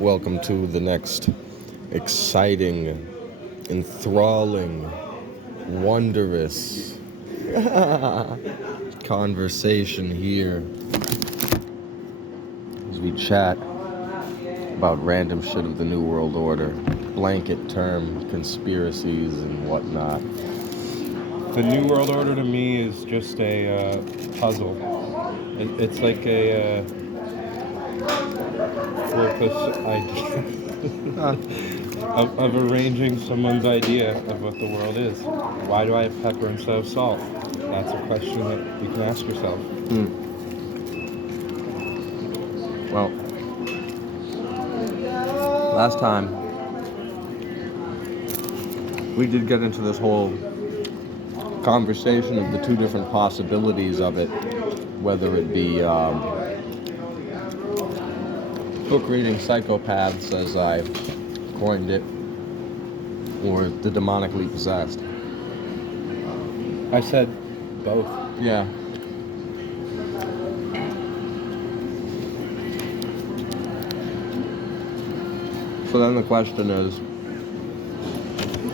Welcome to the next exciting, enthralling, wondrous conversation here as we chat about random shit of the New World Order, blanket term conspiracies and whatnot. The New World Order to me is just a puzzle. It's like a worthless idea of arranging someone's idea of what the world is. Why do I have pepper instead of salt? That's a question that you can ask yourself. Well, last time we did get into this whole conversation of the two different possibilities of it, whether it be book-reading psychopaths, as I coined it, or the demonically possessed. I said both. Yeah. So then the question is,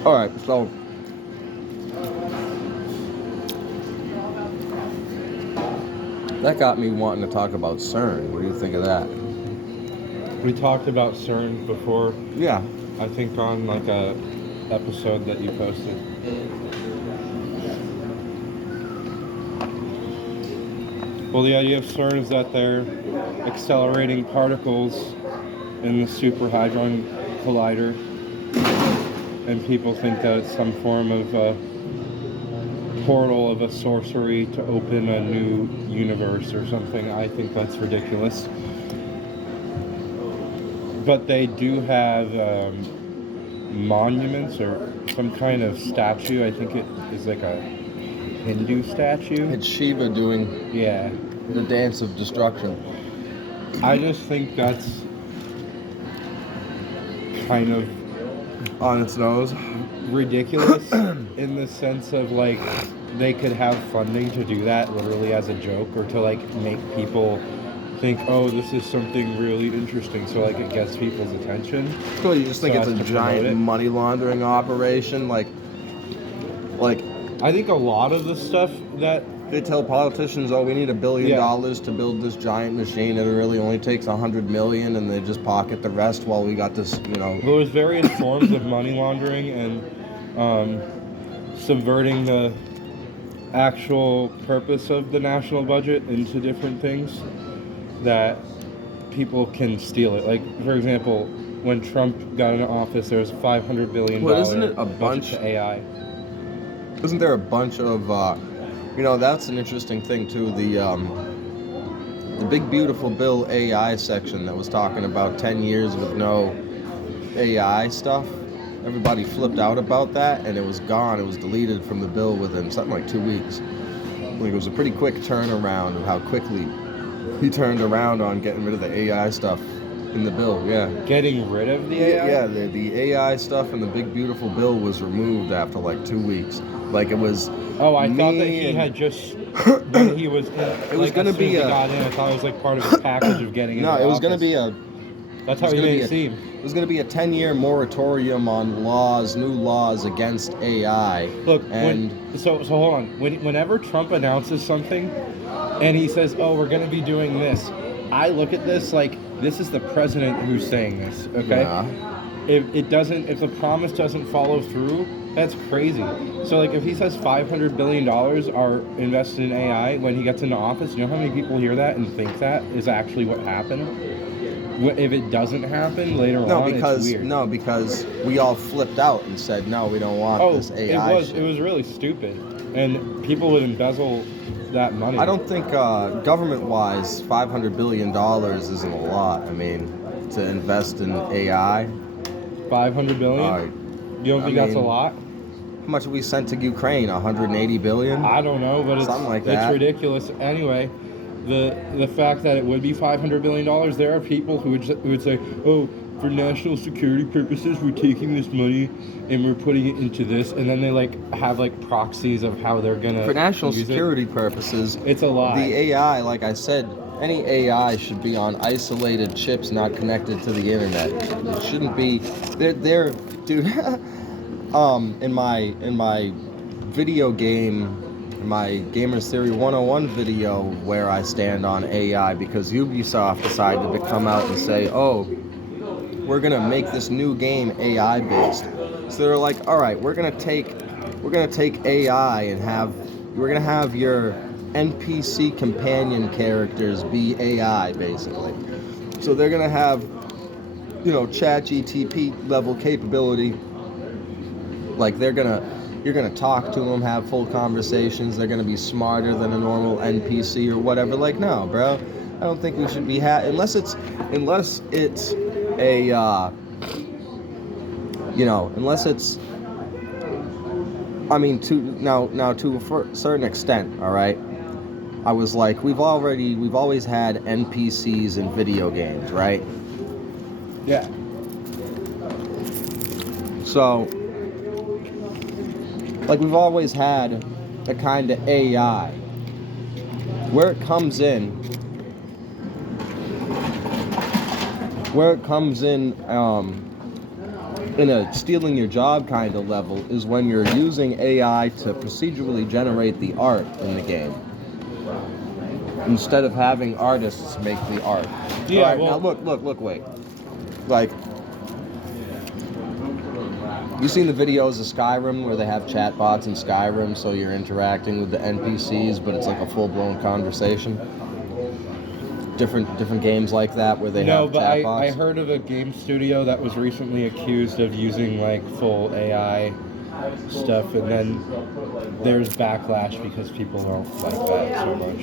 all right, so that got me wanting to talk about CERN. What do you think of that? We talked about CERN before. Yeah. I think on like a episode that you posted. Well, the idea of CERN is that they're accelerating particles in the Super Hadron Collider, and people think that it's some form of a portal of a sorcery to open a new universe or something. I think that's ridiculous. But they do have monuments or some kind of statue. I think it is like a Hindu statue. It's Shiva doing the dance of destruction. I just think that's kind of on its nose ridiculous in the sense of like they could have funding to do that literally as a joke or to like make people think, oh, this is something really interesting, so like it gets people's attention. Cool, you just think it's a giant money laundering operation, like I think a lot of the stuff that they tell politicians, oh, we need $1 billion to build this giant machine. It really only takes $100 million, and they just pocket the rest while we got this, There's various forms of money laundering and subverting the actual purpose of the national budget into different things that people can steal it. Like, for example, when Trump got into office, there was $500 billion isn't it a budget bunch to AI. Isn't there a bunch of, that's an interesting thing too, the Big Beautiful Bill AI section that was talking about 10 years with no AI stuff. Everybody flipped out about that, and it was gone. It was deleted from the bill within something like 2 weeks. Like, it was a pretty quick turnaround of how quickly he turned around on getting rid of the AI stuff in the bill. Yeah. Getting rid of the AI? Yeah, the AI stuff in the Big Beautiful Bill was removed after like 2 weeks. Like, it was. Oh, I thought that he had just when he was in, it was going to be got in. I thought it was like part of his package of getting in. No, it was going to be a. That's how he made it seem. It was going to be a 10-year moratorium on new laws against AI. Look, so hold on. Whenever Trump announces something, and he says, "Oh, we're going to be doing this," I look at this like this is the president who's saying this. Okay. Yeah. If the promise doesn't follow through, that's crazy. So like if he says $500 billion are invested in AI when he gets into office, you know how many people hear that and think that is actually what happened? If it doesn't happen later on, it's weird. No, because we all flipped out and said, no, we don't want this AI shit. It was really stupid. And people would embezzle that money. I don't think government-wise, $500 billion isn't a lot. I mean, to invest in AI. $500 billion? You don't think that's a lot? How much have we sent to Ukraine? $180 billion? I don't know, but something like that. It's ridiculous. Anyway, the fact that it would be $500 billion, there are people who would say, oh, for national security purposes, we're taking this money and we're putting it into this, and then they have proxies of how they're gonna. For national security purposes, it's a lie. The AI, like I said, any AI should be on isolated chips, not connected to the internet. It shouldn't be. They're dude. In my video game, my Gamers Theory 101 video, where I stand on AI, because Ubisoft decided to come out and say, oh, we're gonna make this new game AI based. So they're like, all right, we're gonna take AI and we're gonna have your NPC companion characters be AI basically. So they're gonna have, ChatGPT level capability. Like you're gonna talk to them, have full conversations. They're gonna be smarter than a normal NPC or whatever. Like, no, bro, I don't think we should be unless it's a unless it's. I mean, to a certain extent, all right. I was like, we've always had NPCs in video games, right? Yeah. So, like, we've always had a kind of AI. Where it comes in, in a stealing your job kind of level, is when you're using AI to procedurally generate the art in the game, instead of having artists make the art. Yeah. Right, now look, wait. Like, you seen the videos of Skyrim where they have chatbots in Skyrim, so you're interacting with the NPCs, but it's like a full-blown conversation? Different games like that where they have chatbots? No, but I heard of a game studio that was recently accused of using like full AI stuff, and then there's backlash because people don't like that so much.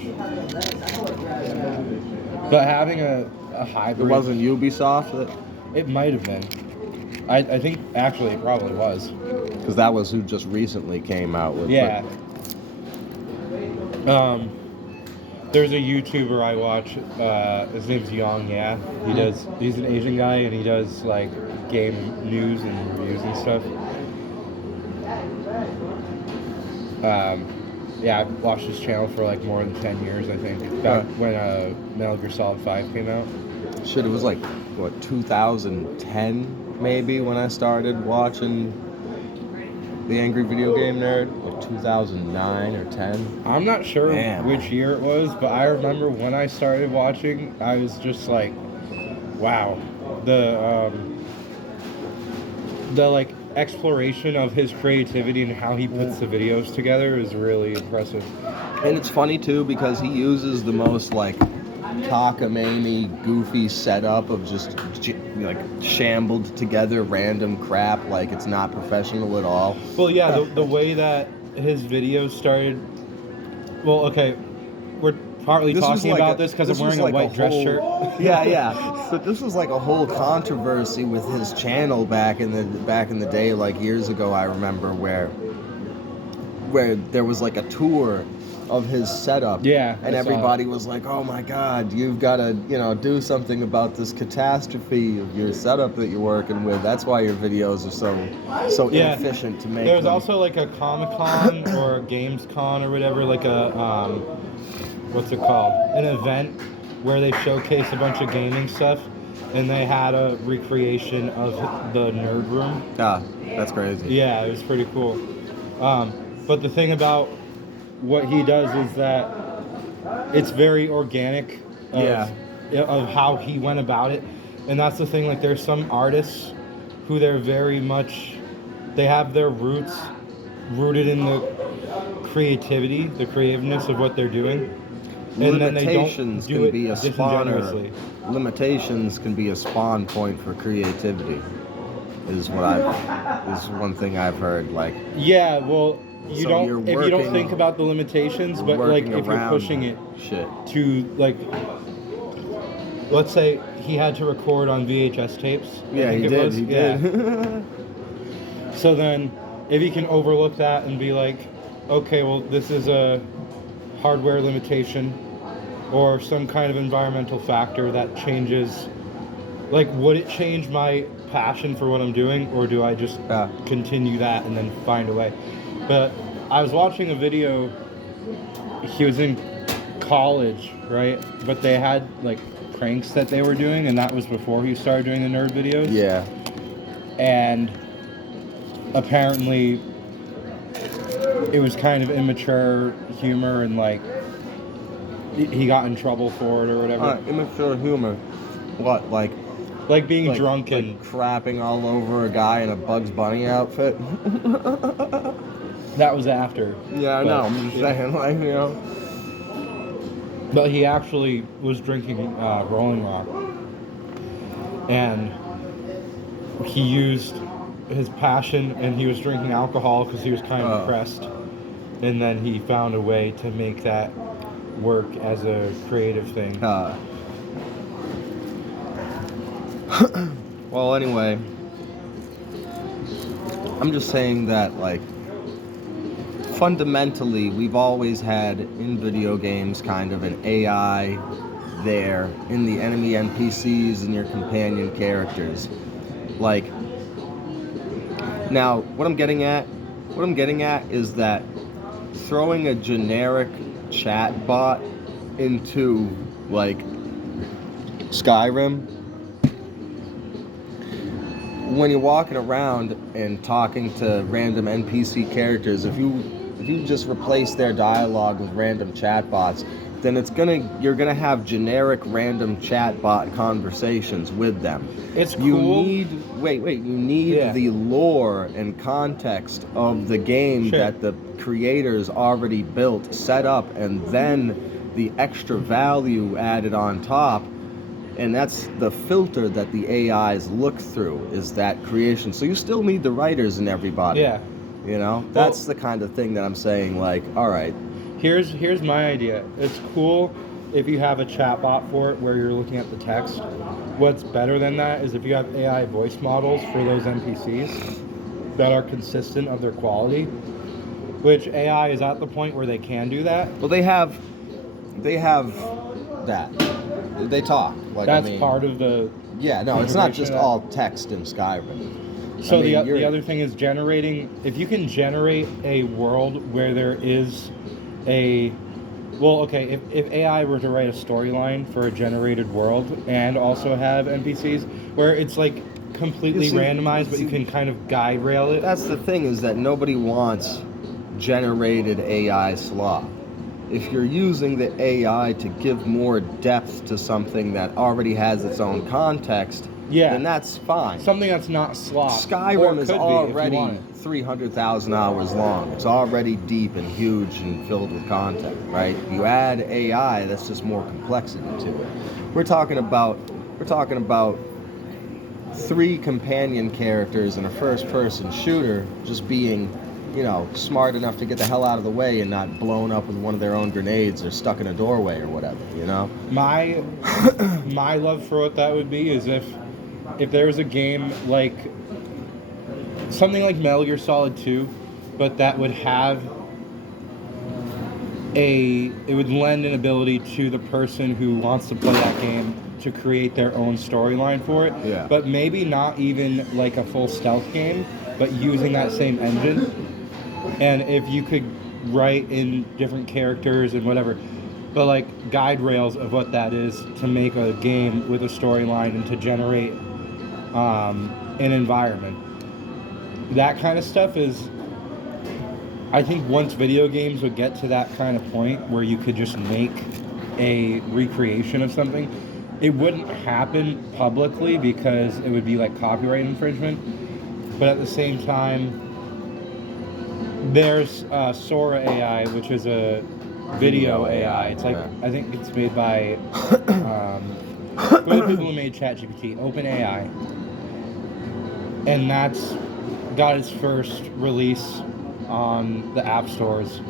But having a hybrid... It wasn't Ubisoft? It might have been. I think actually it probably was. Because that was who just recently came out with. Yeah. There's a YouTuber I watch. His name's Young. Yeah, he's an Asian guy, and he does like game news and reviews and stuff. Yeah, I've watched his channel for like more than 10 years, I think. Back when Metal Gear Solid 5 came out. Shit, it was like, what, 2010 maybe when I started watching The Angry Video Game Nerd? Like 2009 or 10? I'm not sure Damn. which year it was, but I remember when I started watching, I was just like, wow. The like exploration of his creativity and how he puts the videos together is really impressive. And it's funny too because he uses the most like cockamamie, goofy setup of just like shambled together random crap, like it's not professional at all. Well, yeah, the way that his videos started. Well, okay, we're partly talking about this because I'm wearing a white dress shirt. Yeah. So this was like a whole controversy with his channel back in the day, like years ago. I remember where there was like a tour of his setup. Yeah. And everybody was like, "Oh my God, you've got to, do something about this catastrophe of your setup that you're working with. That's why your videos are so inefficient to make." There's also like a Comic-Con or a Games-Con or whatever, like a what's it called? An event where they showcase a bunch of gaming stuff, and they had a recreation of the Nerd Room. Ah, that's crazy. Yeah, it was pretty cool. But the thing about what he does is that it's very organic of how he went about it. And that's the thing, like there's some artists who they have their roots rooted in the creativity, the creativeness of what they're doing. And then they don't do it disingenuously. Limitations can be a spawn point for creativity. Is one thing I've heard. Like, yeah, well, if you don't think about the limitations, but like if you're pushing it to like, let's say he had to record on VHS tapes. Yeah, he did. So then, if he can overlook that and be like, okay, well, this is a hardware limitation or some kind of environmental factor that changes, like, would it change my passion for what I'm doing, or do I just continue that and then find a way? But I was watching a video, he was in college, right? But they had like pranks that they were doing, and that was before he started doing the nerd videos. Yeah. And apparently it was kind of immature humor, and like he got in trouble for it or whatever. Immature humor. What, like being drunk and crapping all over a guy in a Bugs Bunny outfit? that was after. Yeah, I know. I'm just saying, like, you know. But he actually was drinking Rolling Rock, and he used his passion, and he was drinking alcohol because he was kind of depressed, and then he found a way to make that work as a creative thing. Well, anyway, I'm just saying that, like, fundamentally, we've always had in video games kind of an AI there in the enemy NPCs and your companion characters. Like, now, what I'm getting at is that throwing a generic chat bot into, like, Skyrim, when you're walking around and talking to random NPC characters, if you just replace their dialogue with random chatbots, then you're gonna have generic random chatbot conversations with them. It's cool. You need the lore and context of the game that the creators already built, set up, and then the extra value added on top. And that's the filter that the AIs look through, is that creation. So you still need the writers and everybody. Yeah. You know? That's the kind of thing that I'm saying, like, all right. Here's my idea. It's cool if you have a chatbot for it where you're looking at the text. What's better than that is if you have AI voice models for those NPCs that are consistent of their quality, which AI is at the point where they can do that. Well, they have that. They talk. Like, that's part of the... Yeah, no, it's not just all text in Skyrim. So the other thing is generating... If you can generate a world where there is a... Well, okay, if AI were to write a storyline for a generated world and also have NPCs, where it's like completely randomized, but you can kind of guide rail it. That's the thing, is that nobody wants generated AI slop. If you're using the AI to give more depth to something that already has its own context, then that's fine. Something that's not slop. Skyrim is already 300,000 hours long. It's already deep and huge and filled with content, right? You add AI, that's just more complexity to it. We're talking about 3 companion characters in a first-person shooter just being, you know, smart enough to get the hell out of the way and not blown up with one of their own grenades or stuck in a doorway or whatever, you know? My love for what that would be is if there was a game like something like Metal Gear Solid 2, but that would have it would lend an ability to the person who wants to play that game to create their own storyline for it. Yeah. But maybe not even like a full stealth game, but using that same engine. And if you could write in different characters and whatever, but like guide rails of what that is to make a game with a storyline and to generate an environment. That kind of stuff is, I think once video games would get to that kind of point where you could just make a recreation of something, it wouldn't happen publicly because it would be like copyright infringement. But at the same time, there's Sora AI, which is a video AI. It's like, I think it's made by one of the people who made ChatGPT, OpenAI. And that's got its first release on the app stores.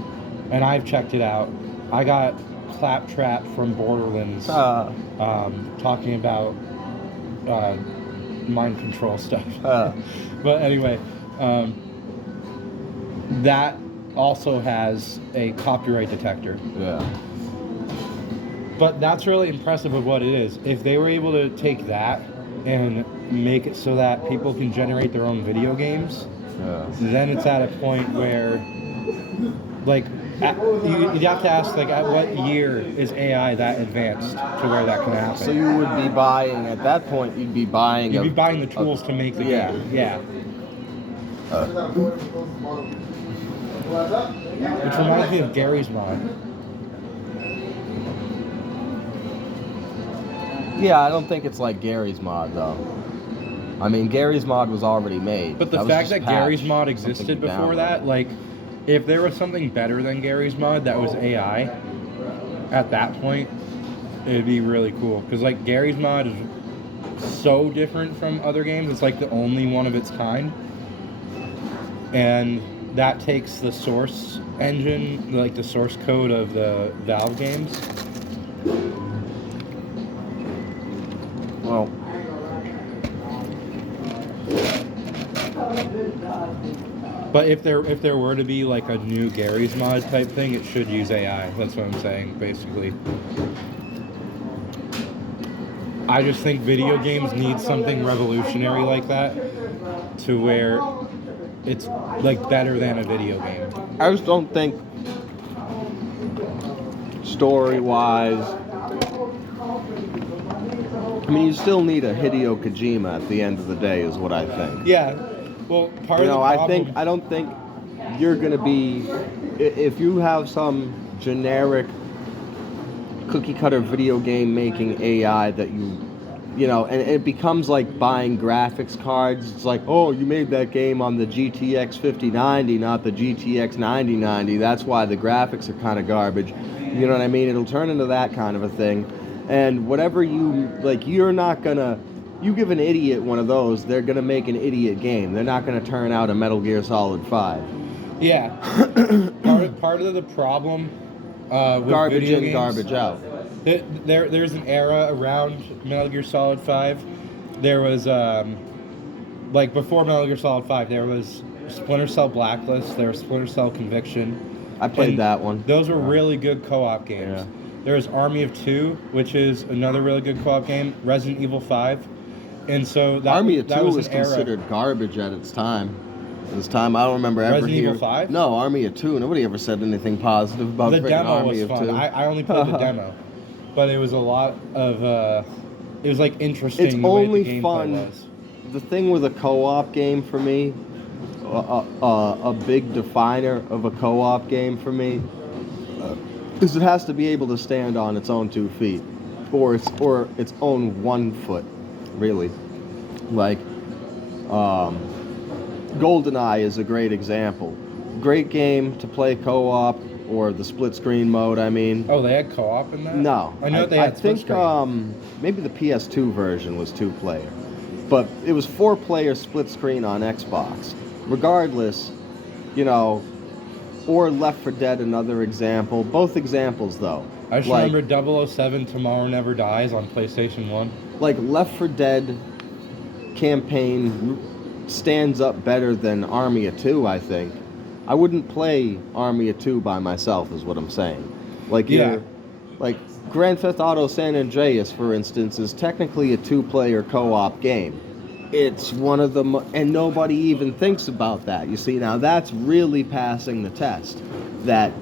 And I've checked it out. I got Claptrap from Borderlands talking about mind control stuff. But anyway, that also has a copyright detector. Yeah. But that's really impressive of what it is. If they were able to take that and make it so that people can generate their own video games, then it's at a point where, like, You'd have to ask, like, at what year is AI that advanced to where that can happen? So you would be buying, at that point, you'd be buying the tools to make the game. Yeah. Which reminds me of Gary's mod. Yeah, I don't think it's like Gary's mod, though. I mean, Gary's mod was already made. But the fact that Gary's mod existed before that, like, if there was something better than Gary's mod that was AI, at that point, it'd be really cool. Because, like, Gary's mod is so different from other games. It's, like, the only one of its kind. And that takes the source engine, like, the source code of the Valve games. Well, but if there were to be like a new Gary's mod type thing, it should use AI. That's what I'm saying, basically. I just think video games need something revolutionary like that, to where it's like better than a video game. I just don't think story-wise. I mean, you still need a Hideo Kojima at the end of the day, is what I think. Yeah. Well, part of the problem... I don't think you're gonna be, if you have some generic cookie-cutter video game making AI that you know, and it becomes like buying graphics cards. It's like, oh, you made that game on the GTX 5090, not the GTX 9090. That's why the graphics are kind of garbage. You know what I mean? It'll turn into that kind of a thing. And whatever you, like, you're not gonna, you give an idiot one of those, they're gonna make an idiot game. They're not gonna turn out a Metal Gear Solid 5. Yeah. part of the problem with garbage video in, games, garbage out. There's an era around Metal Gear Solid 5. There was, like, before Metal Gear Solid 5, there was Splinter Cell Blacklist, there was Splinter Cell Conviction. I played that one. Those were really good co-op games. Yeah. There was Army of Two, which is another really good co-op game. Resident Evil 5. And so that Army of that Two was considered garbage at its time. I don't remember ever Resident hearing. Evil 5? No, Army of Two. Nobody ever said anything positive about the freaking demo Army was of fun. Two. I only played the demo, but it was a lot of. It was like interesting. It's the way only the gameplay fun. Was. The thing with a co-op game for me, a big definer of a co-op game for me, is it has to be able to stand on its own 2 feet, or its own 1 foot, really. Like, GoldenEye is a great example. Great game to play co-op, or the split screen mode, I mean. Oh, they had co-op in that? No. I know they had split think screen. maybe the PS2 version was 2-player. But it was 4-player split screen on Xbox. Regardless, you know, or Left 4 Dead, another example. Both examples, though. I just remember 007 Tomorrow Never Dies on PlayStation 1. Like, Left 4 Dead campaign stands up better than Army of Two, I think. I wouldn't play Army of Two by myself, is what I'm saying. Like, yeah. Like, Grand Theft Auto San Andreas, for instance, is technically a 2-player co-op game. It's one of the, and nobody even thinks about that. You see, now that's really passing the test. That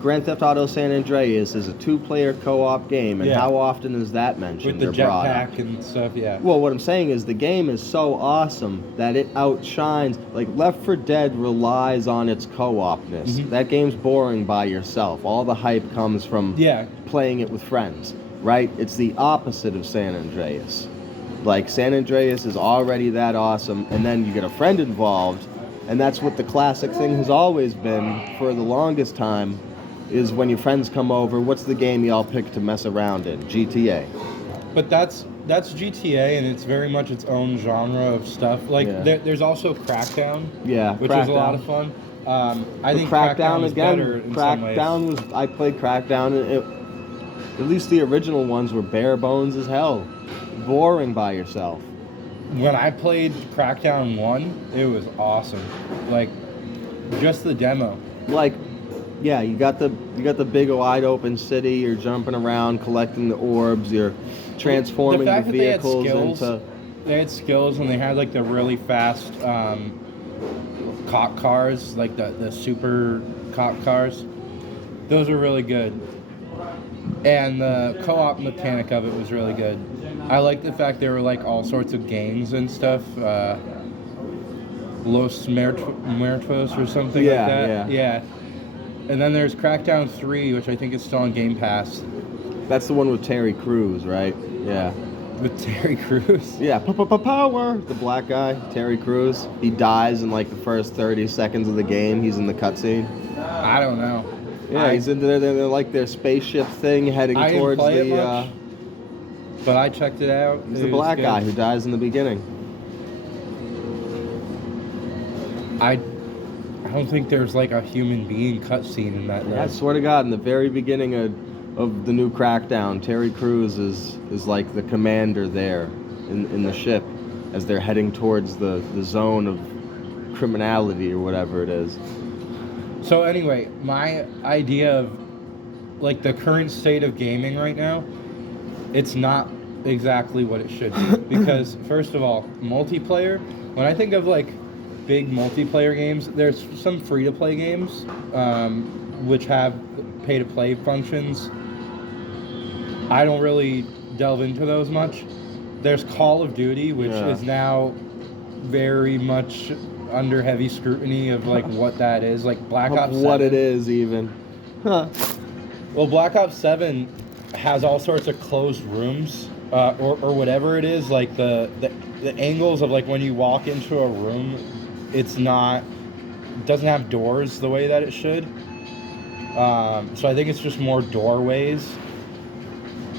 Grand Theft Auto San Andreas is a 2-player co-op game, and how often is that mentioned? With the jetpack and stuff, yeah. Well, what I'm saying is the game is so awesome that it outshines, like, Left 4 Dead relies on its co-opness. Mm-hmm. That game's boring by yourself. All the hype comes from playing it with friends, right? It's the opposite of San Andreas. Like, San Andreas is already that awesome, and then you get a friend involved, and that's what the classic thing has always been for the longest time, is when your friends come over, what's the game y'all pick to mess around in? GTA. But that's GTA, and it's very much its own genre of stuff. Like, there's also Crackdown, which was a lot of fun. I think Crackdown was better in some ways. I played Crackdown, and at least the original ones were bare bones as hell. Boring by yourself. When I played Crackdown 1, it was awesome. Like, just the demo. Like, yeah, you got the big wide open city, you're jumping around, collecting the orbs, you're transforming the vehicles into... They had skills, and they had, like, the really fast cop cars, like the super cop cars. Those were really good. And the co-op mechanic of it was really good. I like the fact there were like all sorts of games and stuff. Los Muertos or something like that. Yeah. And then there's Crackdown 3, which I think is still on Game Pass. That's the one with Terry Crews, right? Yeah. With Terry Crews? Yeah, power! The black guy, Terry Crews. He dies in like the first 30 seconds of the game. He's in the cutscene. I don't know. Yeah, he's into they're like their spaceship thing heading towards the... It much, but I checked it out. He's the black guy who dies in the beginning. I don't think there's like a human being cutscene in that. Yeah, I swear to God, in the very beginning of the new Crackdown, Terry Crews is like the commander there in the ship as they're heading towards the zone of criminality or whatever it is. So anyway, my idea of like the current state of gaming right now, it's not exactly what it should be. Because first of all, multiplayer, when I think of like big multiplayer games, there's some free-to-play games which have pay-to-play functions. I don't really delve into those much. There's Call of Duty, which is now very much under heavy scrutiny of like what that is, like Black Ops 7. What it is even. Huh. Well, Black Ops 7 has all sorts of closed rooms or whatever it is, like the angles of like when you walk into a room, it doesn't have doors the way that it should. So I think it's just more doorways.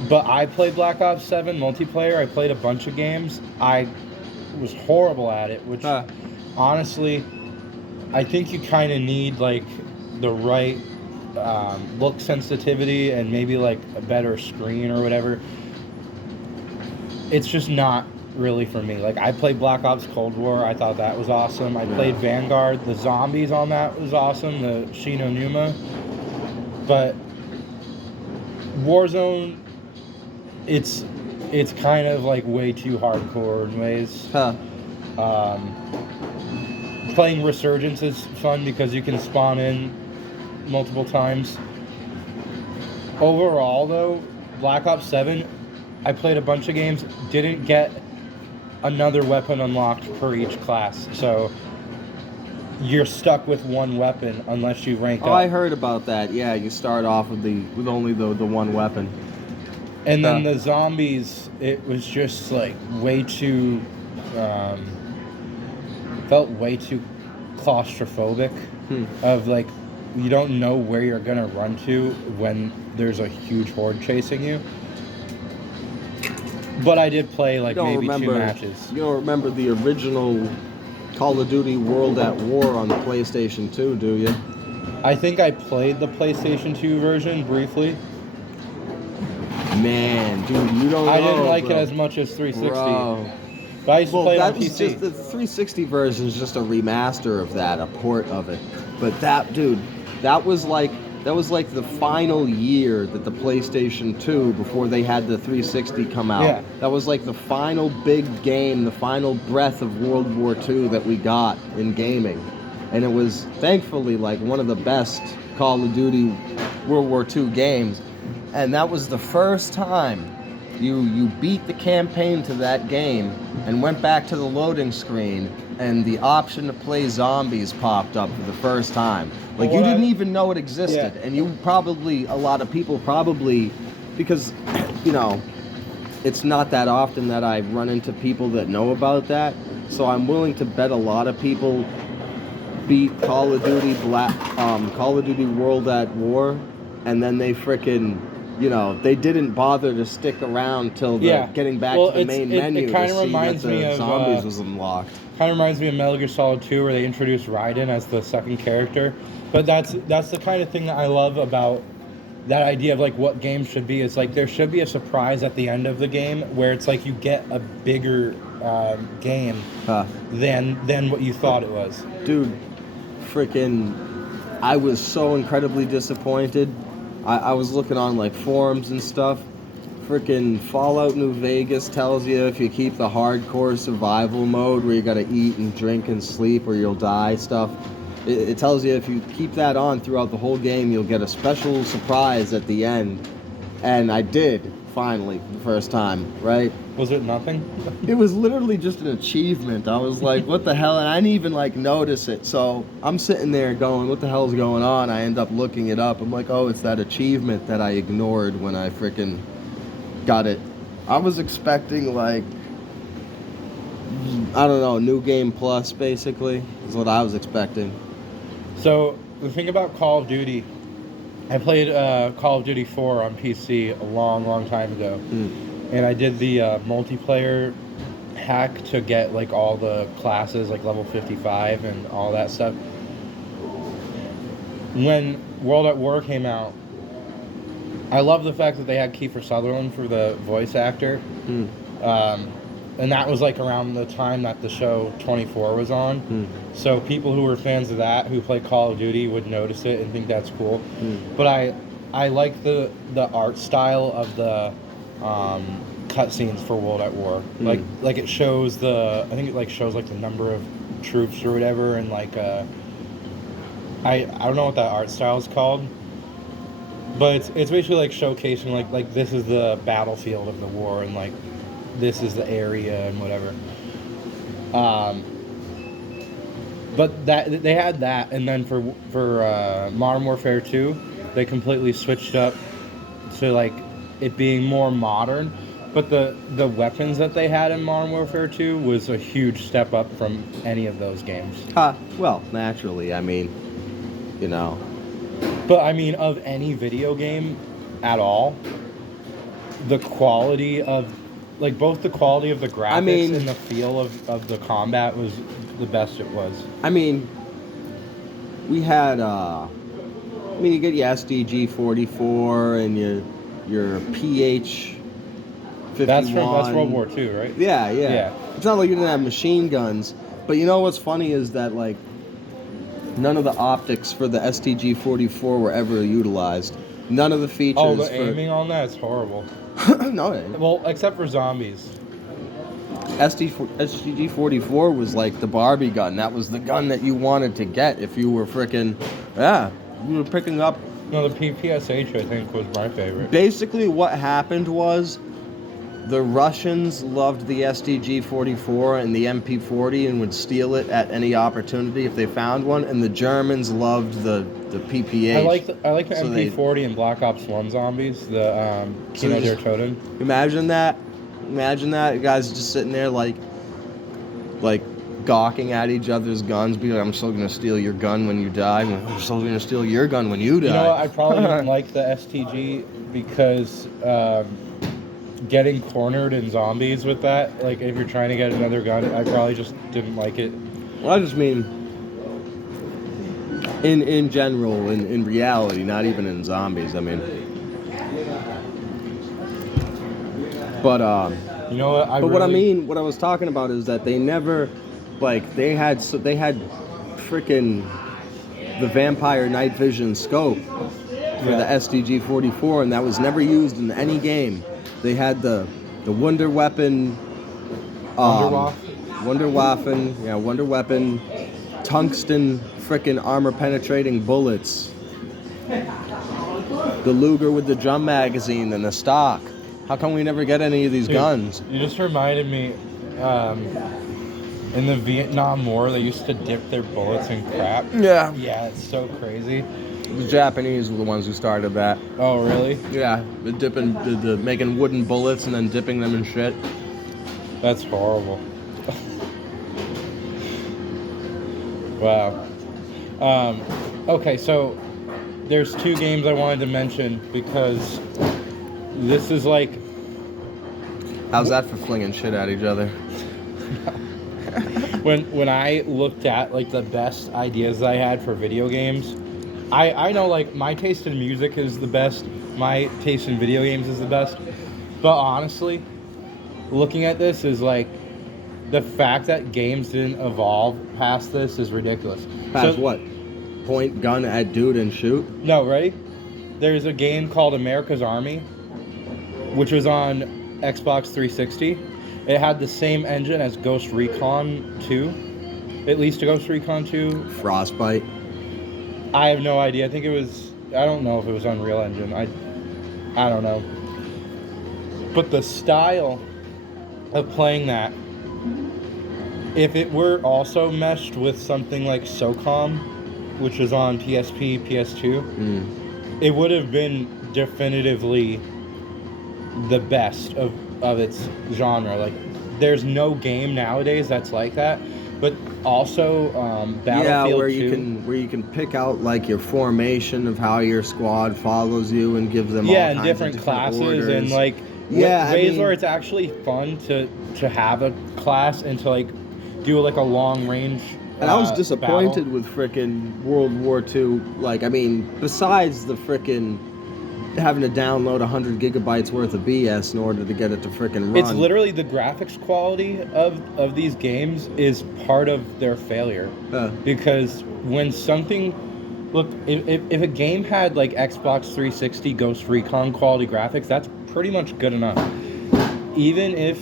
But I played Black Ops 7 multiplayer. I played a bunch of games. I was horrible at it, which honestly, I think you kind of need like the right look sensitivity and maybe like a better screen or whatever. It's just not really for me. Like I played Black Ops Cold War. I thought that was awesome. I played Vanguard. The zombies on that was awesome. The Shinonuma. But Warzone, it's kind of like way too hardcore in ways. Playing Resurgence is fun because you can spawn in multiple times. Overall, though, Black Ops 7, I played a bunch of games, didn't get another weapon unlocked per each class. So you're stuck with one weapon unless you rank up. I heard about that. Yeah, you start off with only the one weapon. And then the zombies, it was just like way too, felt way too claustrophobic. Of like, you don't know where you're gonna run to when there's a huge horde chasing you. But I did play like maybe 2 matches. You don't remember the original Call of Duty World at War on the PlayStation 2, do you? I think I played the PlayStation 2 version briefly. Man, dude, you don't know. I didn't like it as much as 360. Bro. But I used to play it on PC. Just the 360 version is just a remaster of that, a port of it. But that was like the final year that the PlayStation 2, before they had the 360 come out. Yeah. That was like the final big game, the final breath of World War II that we got in gaming. And it was thankfully like one of the best Call of Duty World War II games. And that was the first time you beat the campaign to that game and went back to the loading screen and the option to play zombies popped up for the first time. Like, you didn't even know it existed. And a lot of people probably, because, you know, it's not that often that I run into people that know about that. So I'm willing to bet a lot of people beat Call of Duty World at War, and then they frickin', you know, they didn't bother to stick around till getting back to the main menu to see that the zombies was unlocked. Kind of reminds me of Metal Gear Solid 2, where they introduced Raiden as the second character. But that's the kind of thing that I love about that idea of like what games should be. Is like there should be a surprise at the end of the game where it's like you get a bigger game than what you thought it was. Dude, freaking, I was so incredibly disappointed. I was looking on like forums and stuff. Freaking Fallout New Vegas tells you if you keep the hardcore survival mode where you gotta eat and drink and sleep or you'll die stuff, It tells you if you keep that on throughout the whole game, you'll get a special surprise at the end. And I did, finally, for the first time, right? Was it nothing? It was literally just an achievement. I was like, what the hell? And I didn't even like notice it. So I'm sitting there going, what the hell's going on? I end up looking it up. I'm like, oh, it's that achievement that I ignored when I freaking got it. I was expecting like, I don't know, New Game Plus basically is what I was expecting. So the thing about Call of Duty, I played Call of Duty 4 on PC a long time ago. And I did the multiplayer hack to get like all the classes, like level 55 and all that stuff. When World at War came out, I love the fact that they had Kiefer Sutherland for the voice actor. And that was like around the time that the show 24 was on. So people who were fans of that, who play Call of Duty, would notice it and think that's cool. But I like the art style of the cutscenes for World at War. Like it shows I think it like shows like the number of troops or whatever, and like I don't know what that art style is called, but it's basically like showcasing like this is the battlefield of the war, and like this is the area and whatever. But that they had that, and then for Modern Warfare 2, they completely switched up to like it being more modern. But the weapons that they had in Modern Warfare 2 was a huge step up from any of those games. Well, naturally, I mean, you know. But I mean, of any video game at all, the quality of, like, both the quality of the graphics and the feel of the combat was the best it was. I mean, we had, you get your SDG 44 and your PH 51. That's World War II, right? Yeah. It's not like you didn't have machine guns, but you know what's funny is that, like, none of the optics for the STG 44 were ever utilized. None of the features. Oh, the aiming on that is horrible. No. Well, except for zombies. STG 44 was like the Barbie gun. That was the gun that you wanted to get if you were freaking, you were picking up. No, the PPSH I think was my favorite. Basically, what happened was the Russians loved the STG 44 and the MP40 and would steal it at any opportunity if they found one, and the Germans loved the PPH. I like the MP40 and Black Ops 1 zombies, the Kino der Toten. Imagine that. You guys just sitting there like gawking at each other's guns, be like, I'm still gonna steal your gun when you die. I'm still gonna steal your gun when you die. You know what? I probably didn't like the STG because getting cornered in zombies with that, like if you're trying to get another gun, I probably just didn't like it. Well, I just mean in general, in reality, not even in zombies. I mean, but you know what? What I was talking about is that they never, like, they had freaking the Vampire Night Vision scope for the STG 44, and that was never used in any game. They had the Wonder Weapon, Wonder Weapon, tungsten frickin' armor penetrating bullets, the Luger with the drum magazine and the stock. How come we never get any of these guns? You just reminded me, in the Vietnam War, they used to dip their bullets in crap. Yeah, it's so crazy. The Japanese were the ones who started that. Oh, really? Yeah, the making wooden bullets and then dipping them in shit. That's horrible. Wow. Okay, so there's two games I wanted to mention because this is like... How's that for flinging shit at each other? When I looked at like the best ideas I had for video games, I know like my taste in music is the best, my taste in video games is the best, but honestly, looking at this is like the fact that games didn't evolve past this is ridiculous. Past what? Point gun at dude and shoot? No, ready? There's a game called America's Army, which was on Xbox 360. It had the same engine as Ghost Recon 2. at least to Ghost Recon 2. Frostbite. I have no idea. I think it was. I don't know if it was Unreal Engine. I don't know. But the style of playing that, if it were also meshed with something like SOCOM, which was on PSP, PS2, it would have been definitively the best of its genre. Like, there's no game nowadays that's like that. But also, Battlefield where 2. you can pick out like your formation of how your squad follows you and gives them all and kinds different of classes orders. and like ways where it's actually fun to have a class and to like do like a long range. And I was disappointed battle. with frickin' World War II. Like, I mean, besides the frickin' having to download 100 gigabytes worth of BS in order to get it to frickin' run. It's literally the graphics quality of these games is part of their failure. Because when something... Look, if a game had like Xbox 360 Ghost Recon quality graphics, that's pretty much good enough. Even if...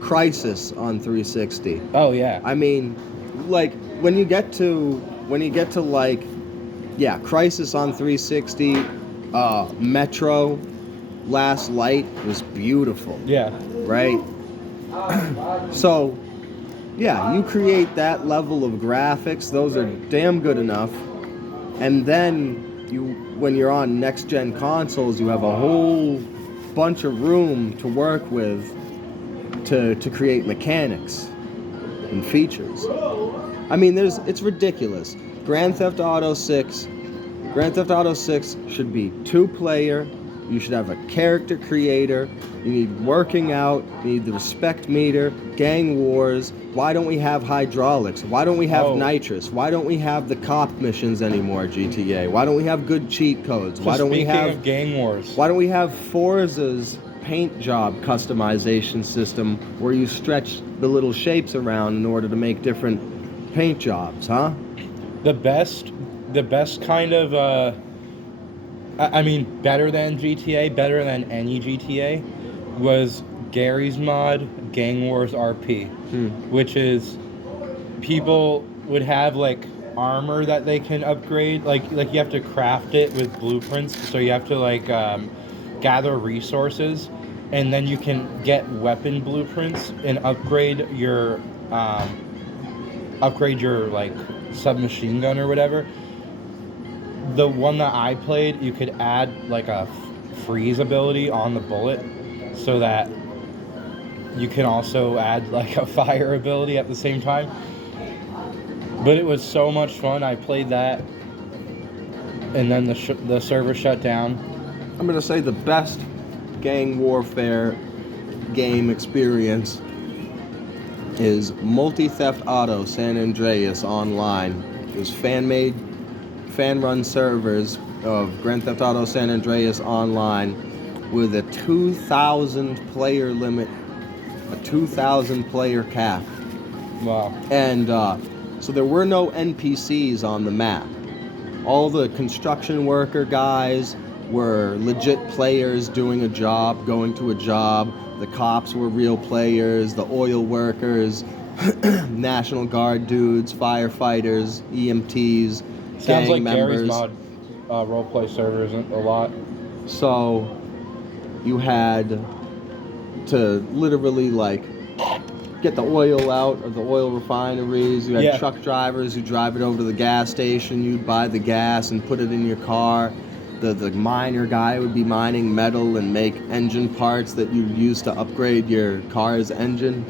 Crisis on 360. Oh, yeah. I mean, like, when you get to like... Yeah, Crisis on 360... Metro Last Light was beautiful. Yeah. Right? So, yeah, you create that level of graphics, those are damn good enough. And then when you're on next gen consoles, you have a whole bunch of room to work with to create mechanics and features. I mean, it's ridiculous. Grand Theft Auto 6 should be 2-player. You should have a character creator. You need working out. You need the respect meter, gang wars. Why don't we have hydraulics? Why don't we have nitrous? Why don't we have the cop missions anymore, GTA? Why don't we have good cheat codes? Why don't we have of gang wars? Why don't we have Forza's paint job customization system where you stretch the little shapes around in order to make different paint jobs, huh? The best kind of, I mean, better than GTA, better than any GTA, was Gary's mod, Gang Wars RP, which is people would have like armor that they can upgrade, like you have to craft it with blueprints, so you have to like gather resources, and then you can get weapon blueprints and upgrade your like submachine gun or whatever. The one that I played, you could add like a freeze ability on the bullet so that you can also add like a fire ability at the same time. But it was so much fun. I played that, and then the server shut down. I'm going to say the best gang warfare game experience is Multi-Theft Auto San Andreas Online. It was fan-made, fan-run servers of Grand Theft Auto San Andreas Online with a 2,000 player limit, a 2,000 player cap. Wow. And so there were no NPCs on the map. All the construction worker guys were legit players doing a job, going to a job. The cops were real players, the oil workers, National Guard dudes, firefighters, EMTs, Sounds gang like members. Gary's mod roleplay server isn't a lot. So you had to literally like get the oil out of the oil refineries. You had truck drivers who drive it over to the gas station. You'd buy the gas and put it in your car. The miner guy would be mining metal and make engine parts that you'd use to upgrade your car's engine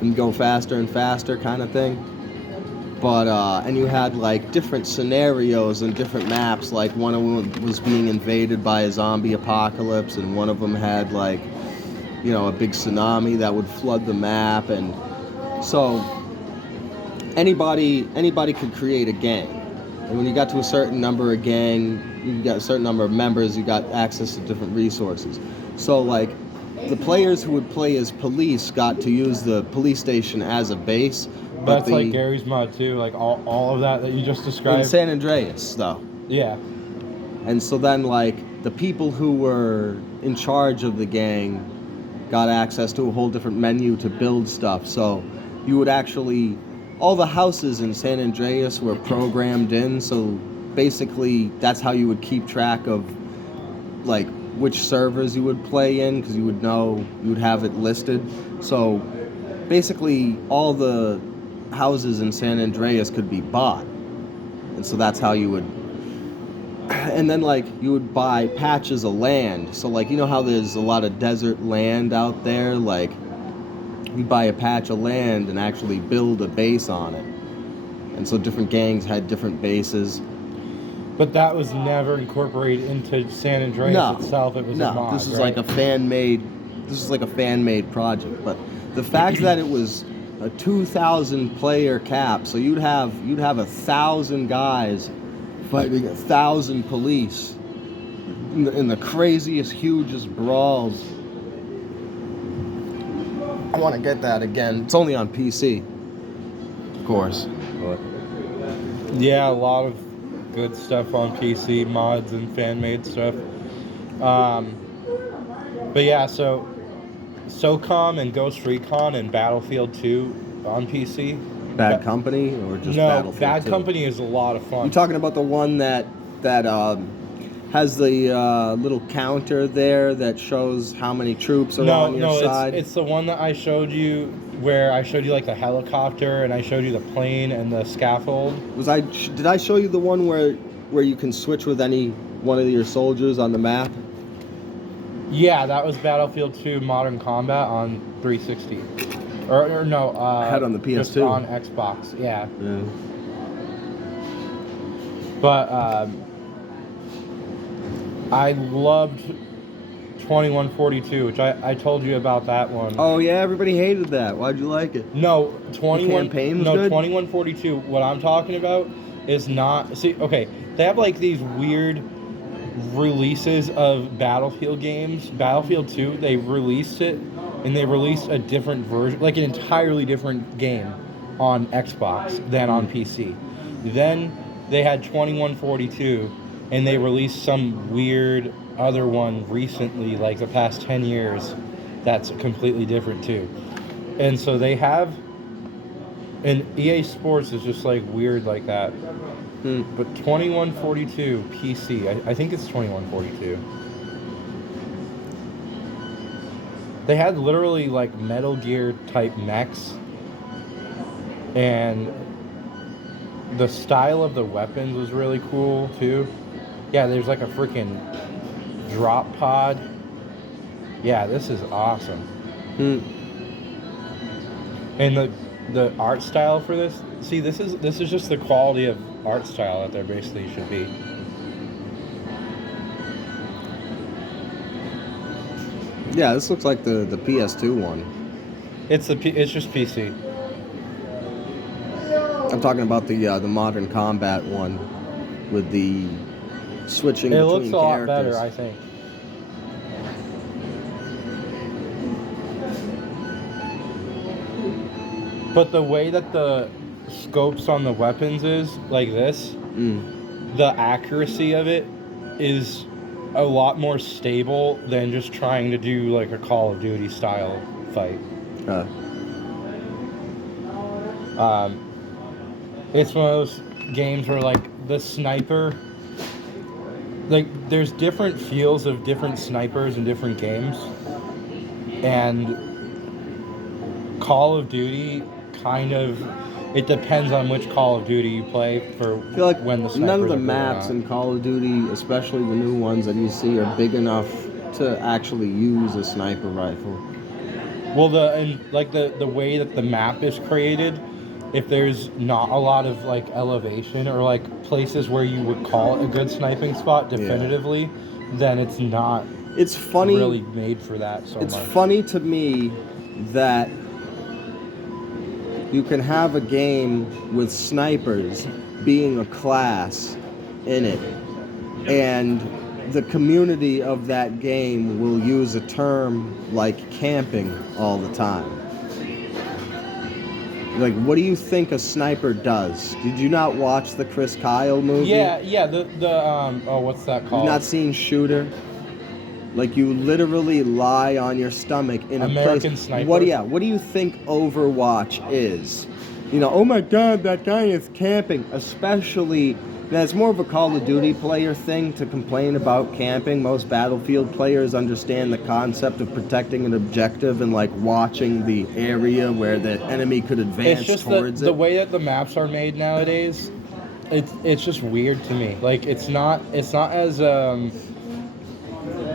and go faster and faster kind of thing. But, and you had like different scenarios and different maps. Like one of them was being invaded by a zombie apocalypse, and one of them had like, you know, a big tsunami that would flood the map. And so anybody could create a gang. And when you got to a certain number of gang, you got a certain number of members, you got access to different resources. So like the players who would play as police got to use the police station as a base. That's like Gary's mod too, like all of that you just described. In San Andreas, though. Yeah. And so then, like, the people who were in charge of the gang got access to a whole different menu to build stuff. So you would actually all the houses in San Andreas were programmed in, so basically that's how you would keep track of like which servers you would play in, because you would know, you would have it listed. So basically all the houses in San Andreas could be bought, and so that's how you would. And then like you would buy patches of land, so like, you know how there's a lot of desert land out there, like you buy a patch of land and actually build a base on it. And so different gangs had different bases. But that was never incorporated into San Andreas itself. It was a mod, this is right? like a fan-made. This is like a fan-made project. But the fact that it was a 2,000 player cap, so you'd have 1,000 guys fighting 1,000 police in the craziest, hugest brawls. I want to get that again. It's only on PC, of course. But Yeah, a lot of good stuff on PC, mods and fan-made stuff. But yeah, so SOCOM and Ghost Recon and Battlefield 2 on PC. Bad Company or just No, Battlefield Bad 2? Company is a lot of fun. You talking about the one that has the little counter there that shows how many troops are on your side? It's the one that I showed you, where I showed you like the helicopter and I showed you the plane and the scaffold. Did I show you the one where you can switch with any one of your soldiers on the map? Yeah, that was Battlefield 2 Modern Combat on 360. Or no, I had on the PS2. Just on Xbox, yeah. But I loved 2142, which I told you about that one. Oh yeah, everybody hated that. Why'd you like it? No, The campaign was good? 2142. What I'm talking about is not. See, okay, they have like these weird releases of Battlefield games. Battlefield 2, they released it, and they released a different version, like an entirely different game on Xbox than on PC. Then they had 2142, and they released some weird other one recently, like the past 10 years, that's completely different too. And so they have, and EA Sports is just like weird like that. But 2142 PC, I think it's 2142. They had literally like Metal Gear type mechs, and the style of the weapons was really cool too. Yeah, there's like a freaking drop pod. Yeah, this is awesome. And the art style for this, see, this is just the quality of art style that there basically should be. Yeah, this looks like the PS2 one. It's just PC. I'm talking about the Modern Combat one with the switching between characters. It looks a lot better, I think. But the way that the scopes on the weapons is, like this, the accuracy of it is a lot more stable than just trying to do like a Call of Duty style fight. It's one of those games where like the sniper, like there's different feels of different snipers in different games, and Call of Duty kind of, it depends on which Call of Duty you play for. I feel like when the snipers none of the are maps going on. in Call of Duty, especially the new ones that you see, are big enough to actually use a sniper rifle. Well, the way that the map is created, if there's not a lot of like elevation or like places where you would call it a good sniping spot definitively, then it's not. It's funny. Really made for that so much. It's funny to me that you can have a game with snipers being a class in it, and the community of that game will use a term like camping all the time. Like, what do you think a sniper does? Did you not watch the Chris Kyle movie? Yeah, what's that called? You've not seen Shooter? Like, you literally lie on your stomach in American a place. Sniper? What do you think Overwatch is? you know, oh my God, that guy is camping. Especially, that's more of a Call of Duty player thing to complain about camping. Most Battlefield players understand the concept of protecting an objective and like watching the area where the enemy could advance It's just towards the it. way that the maps are made nowadays. It's just weird to me. Like it's not as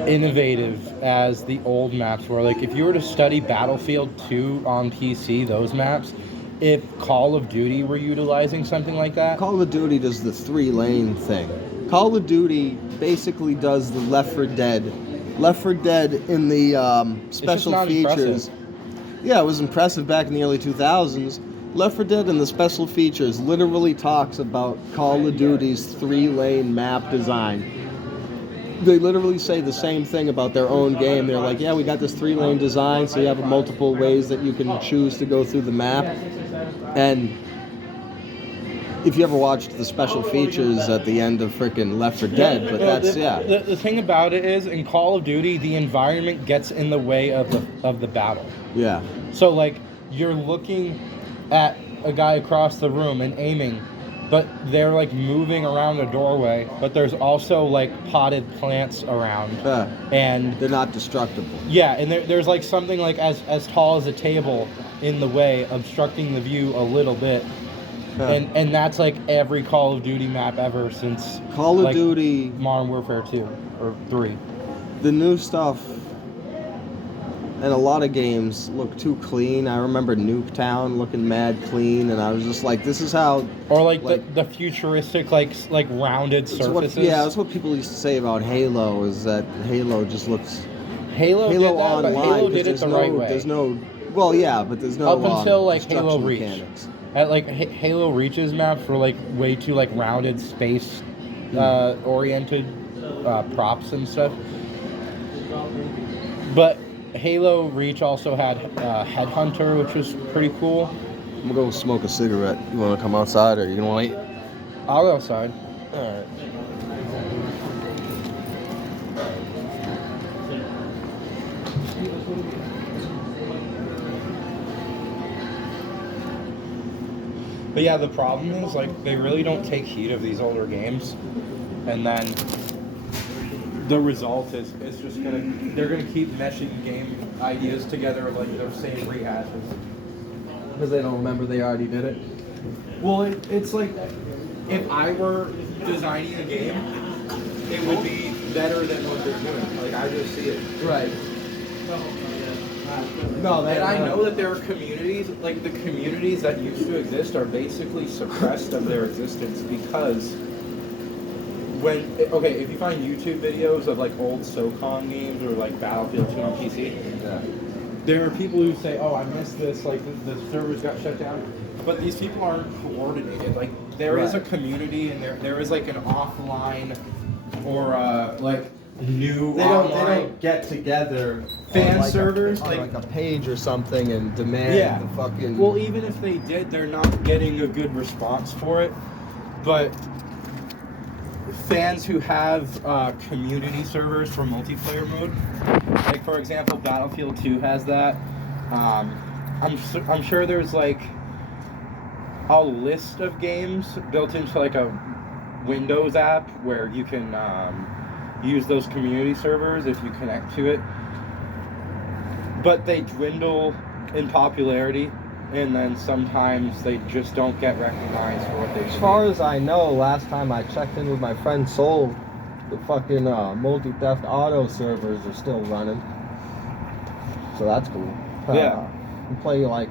innovative as the old maps were. Like if you were to study Battlefield 2 on PC, those maps, if Call of Duty were utilizing something like that. Call of Duty does the 3-lane thing. Call of Duty basically does the Left 4 Dead. Left 4 Dead in the special not features. impressive. Yeah, it was impressive back in the early 2000s. Left 4 Dead in the special features literally talks about Call of Duty's 3-lane map design. They literally say the same thing about their own game. They're like, yeah, we got this 3-lane design, so you have multiple ways that you can choose to go through the map. And if you ever watched the special features at the end of freaking Left 4 Dead, but that's, yeah. The thing about it is, in Call of Duty, the environment gets in the way of the battle. Yeah. So, like, you're looking at a guy across the room and aiming, but they're, like, moving around a doorway, but there's also, like, potted plants around. And they're not destructible. yeah, and there's, like, something, like, as tall as a table in the way, obstructing the view a little bit. And that's, like, every Call of Duty map ever since Call of like, Duty Modern Warfare 2 or 3. The new stuff and a lot of games look too clean. I remember Nuketown looking mad clean, and I was just like, this is how... Or like the futuristic, like rounded surfaces. That's what people used to say about Halo, is that Halo just looks... Halo did that, Online, but Halo did it the right way. There's no... Well, yeah, but there's no... Up until, like, Halo Reach. Mechanics. At, like, Halo Reach's maps were, like, way too, like, rounded, space-oriented props and stuff. But Halo Reach also had Headhunter, which was pretty cool. I'm gonna go smoke a cigarette. You wanna come outside, or you gonna wait? I'll go outside. Alright. But yeah, the problem is, like, they really don't take heed of these older games, and then the result is it's just they're gonna keep meshing game ideas together like the same rehashes. Because they don't remember they already did it. Well, it's like if I were designing a game, it would be better than what they're doing. Like I just see it. Right. No, and I know that there are communities, like the communities that used to exist are basically suppressed of their existence because if you find YouTube videos of like old SOCON games or like Battlefield 2 on PC, there are people who say, oh, I missed this, like the servers got shut down, but these people aren't coordinated. Like there is a community and there is like an offline or like new they don't get together fan like servers like a page or something and demand the fucking... Well, even if they did, they're not getting a good response for it. But fans who have community servers for multiplayer mode, like for example Battlefield 2 has that. I'm sure there's like a list of games built into like a Windows app where you can use those community servers if you connect to it, but they dwindle in popularity, and then sometimes they just don't get recognized for what they should. As far as I know, last time I checked in with my friend Soul, the fucking multi-theft auto servers are still running, so that's cool. You play like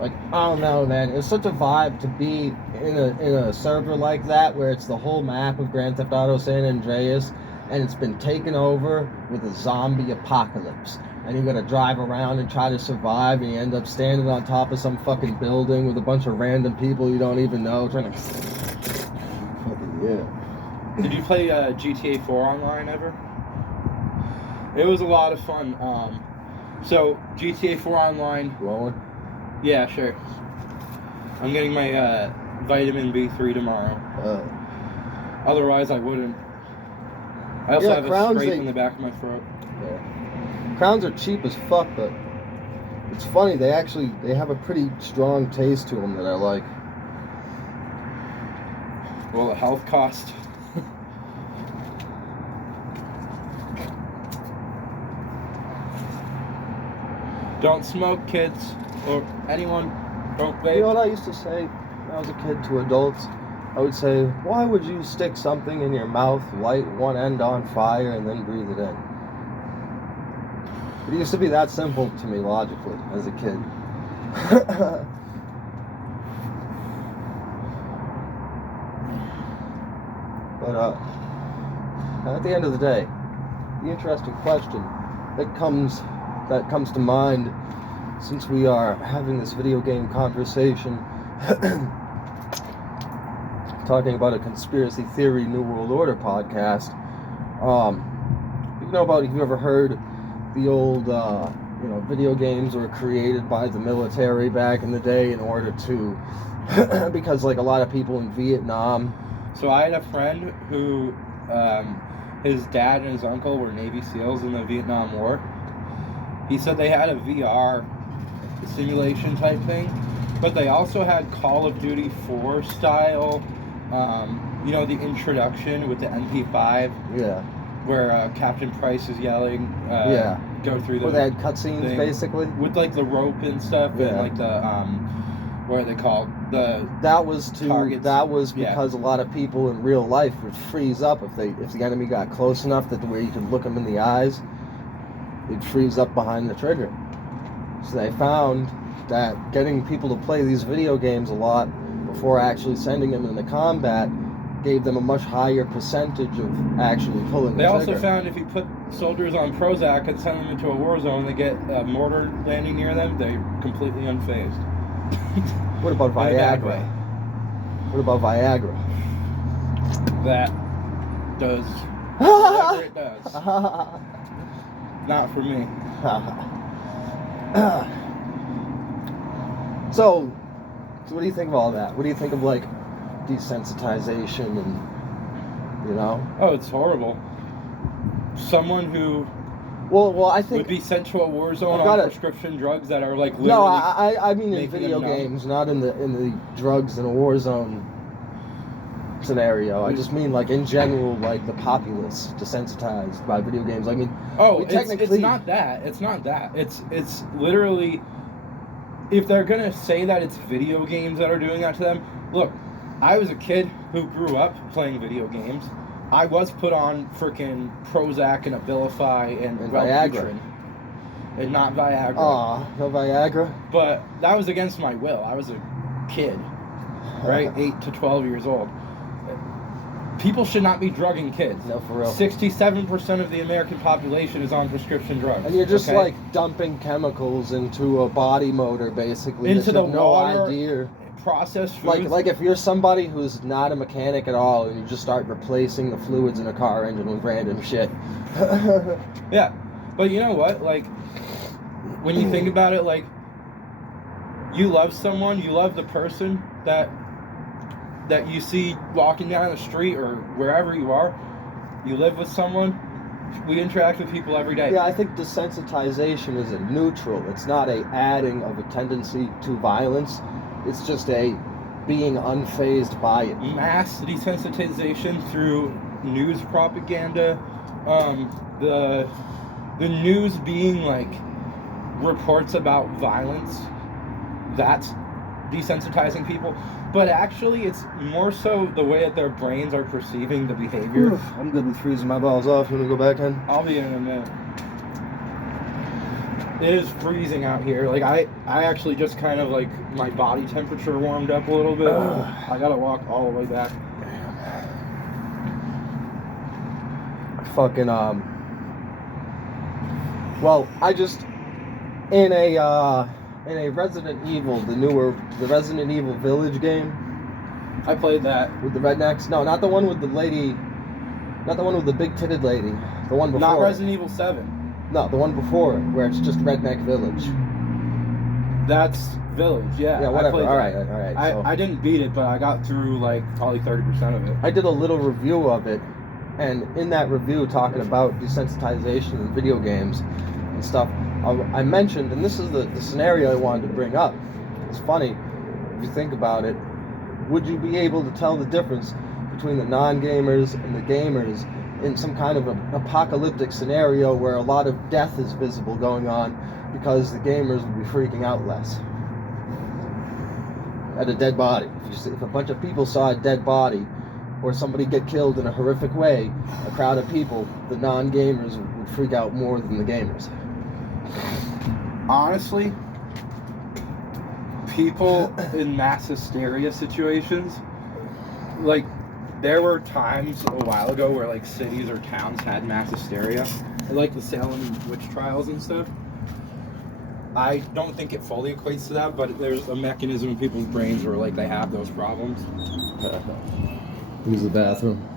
I don't know, man. It's such a vibe to be in a server like that where it's the whole map of Grand Theft Auto San Andreas, and it's been taken over with a zombie apocalypse. And you gotta drive around and try to survive, and you end up standing on top of some fucking building with a bunch of random people you don't even know trying to... Fucking yeah. Did you play GTA 4 online ever? It was a lot of fun. So, GTA 4 online... Rolling? Yeah, sure. I'm getting my vitamin B3 tomorrow. Otherwise, I wouldn't. I also have a scrape in the back of my throat. Yeah. Crowns are cheap as fuck, but It's funny, they have a pretty strong taste to them that I like. Well, the health cost. Don't smoke, kids, or anyone. Don't vape. You know what I used to say when I was a kid to adults? I would say, why would you stick something in your mouth, light one end on fire, and then breathe it in? It used to be that simple to me logically as a kid. But at the end of the day, the interesting question that comes to mind, since we are having this video game conversation, talking about a conspiracy theory New World Order podcast, have you ever heard the old, video games were created by the military back in the day in order to, because like a lot of people in Vietnam. So I had a friend who, his dad and his uncle were Navy SEALs in the Vietnam War. He said they had a VR simulation type thing, but they also had Call of Duty 4 style, the introduction with the MP5. Yeah. Where Captain Price is yelling. Go through the. Where they had cutscenes basically. With like the rope and stuff, and like the what are they called? That was targets. That was because a lot of people in real life would freeze up if the enemy got close enough that where you could look them in the eyes, they'd freeze up behind the trigger. So they found that getting people to play these video games a lot before actually sending them into combat gave them a much higher percentage of actually pulling the trigger. They also found if you put soldiers on Prozac and send them into a war zone, they get a mortar landing near them, they're completely unfazed. What about Viagra? What about Viagra? That does whatever it does. Not for me. So what do you think of all that? What do you think of like desensitization and Oh, it's horrible. Someone who I think would be sent to a war zone on prescription drugs that are like literally. No, I mean in video games, not in the drugs in a war zone scenario. I just mean like in general, like the populace desensitized by video games. I mean, it's not that. It's not that. It's literally, if they're gonna say that it's video games that are doing that to them, look. I was a kid who grew up playing video games. I was put on frickin' Prozac and Abilify and Viagra. And not Viagra. Aw, no Viagra? But that was against my will. I was a kid, right? 8 to 12 years old. People should not be drugging kids. No, for real. 67% of the American population is on prescription drugs. And you're just like dumping chemicals into a body motor, basically. Into the no water. Idea. Processed foods. Like if you're somebody who's not a mechanic at all and you just start replacing the fluids in a car engine with random shit. Yeah. But you know what? Like, when you think about it, like, you love someone, you love the person that you see walking down the street or wherever you are. You live with someone. We interact with people every day. Yeah, I think desensitization is a neutral. It's not a adding of a tendency to violence. It's just a being unfazed by it. Mass desensitization through news propaganda. The news being like reports about violence. That's desensitizing people. But actually, it's more so the way that their brains are perceiving the behavior. Oof, I'm good with freezing my balls off. You want to go back in? I'll be in a minute. It is freezing out here. Like, I actually just kind of, like, my body temperature warmed up a little bit. I gotta walk all the way back. Fucking, well, I just, in a Resident Evil, the Resident Evil Village game. I played that. With the rednecks? No, not the one with the lady, not the one with the big-titted lady. The one before. Not Resident Evil 7. No, the one before it, where it's just Redneck Village. That's Village, yeah. Yeah, whatever. All right. So I didn't beat it, but I got through, like, probably 30% of it. I did a little review of it, and in that review, talking about desensitization in video games and stuff, I mentioned, and this is the scenario I wanted to bring up. It's funny if you think about it. Would you be able to tell the difference between the non-gamers and the gamers in some kind of an apocalyptic scenario where a lot of death is visible going on, because the gamers would be freaking out less at a dead body? If a bunch of people saw a dead body or somebody get killed in a horrific way, a crowd of people, the non-gamers would freak out more than the gamers. Honestly, people in mass hysteria situations, like, there were times a while ago where, like, cities or towns had mass hysteria, like the Salem witch trials and stuff. I don't think it fully equates to that, but there's a mechanism in people's brains where, like, they have those problems. Use the bathroom.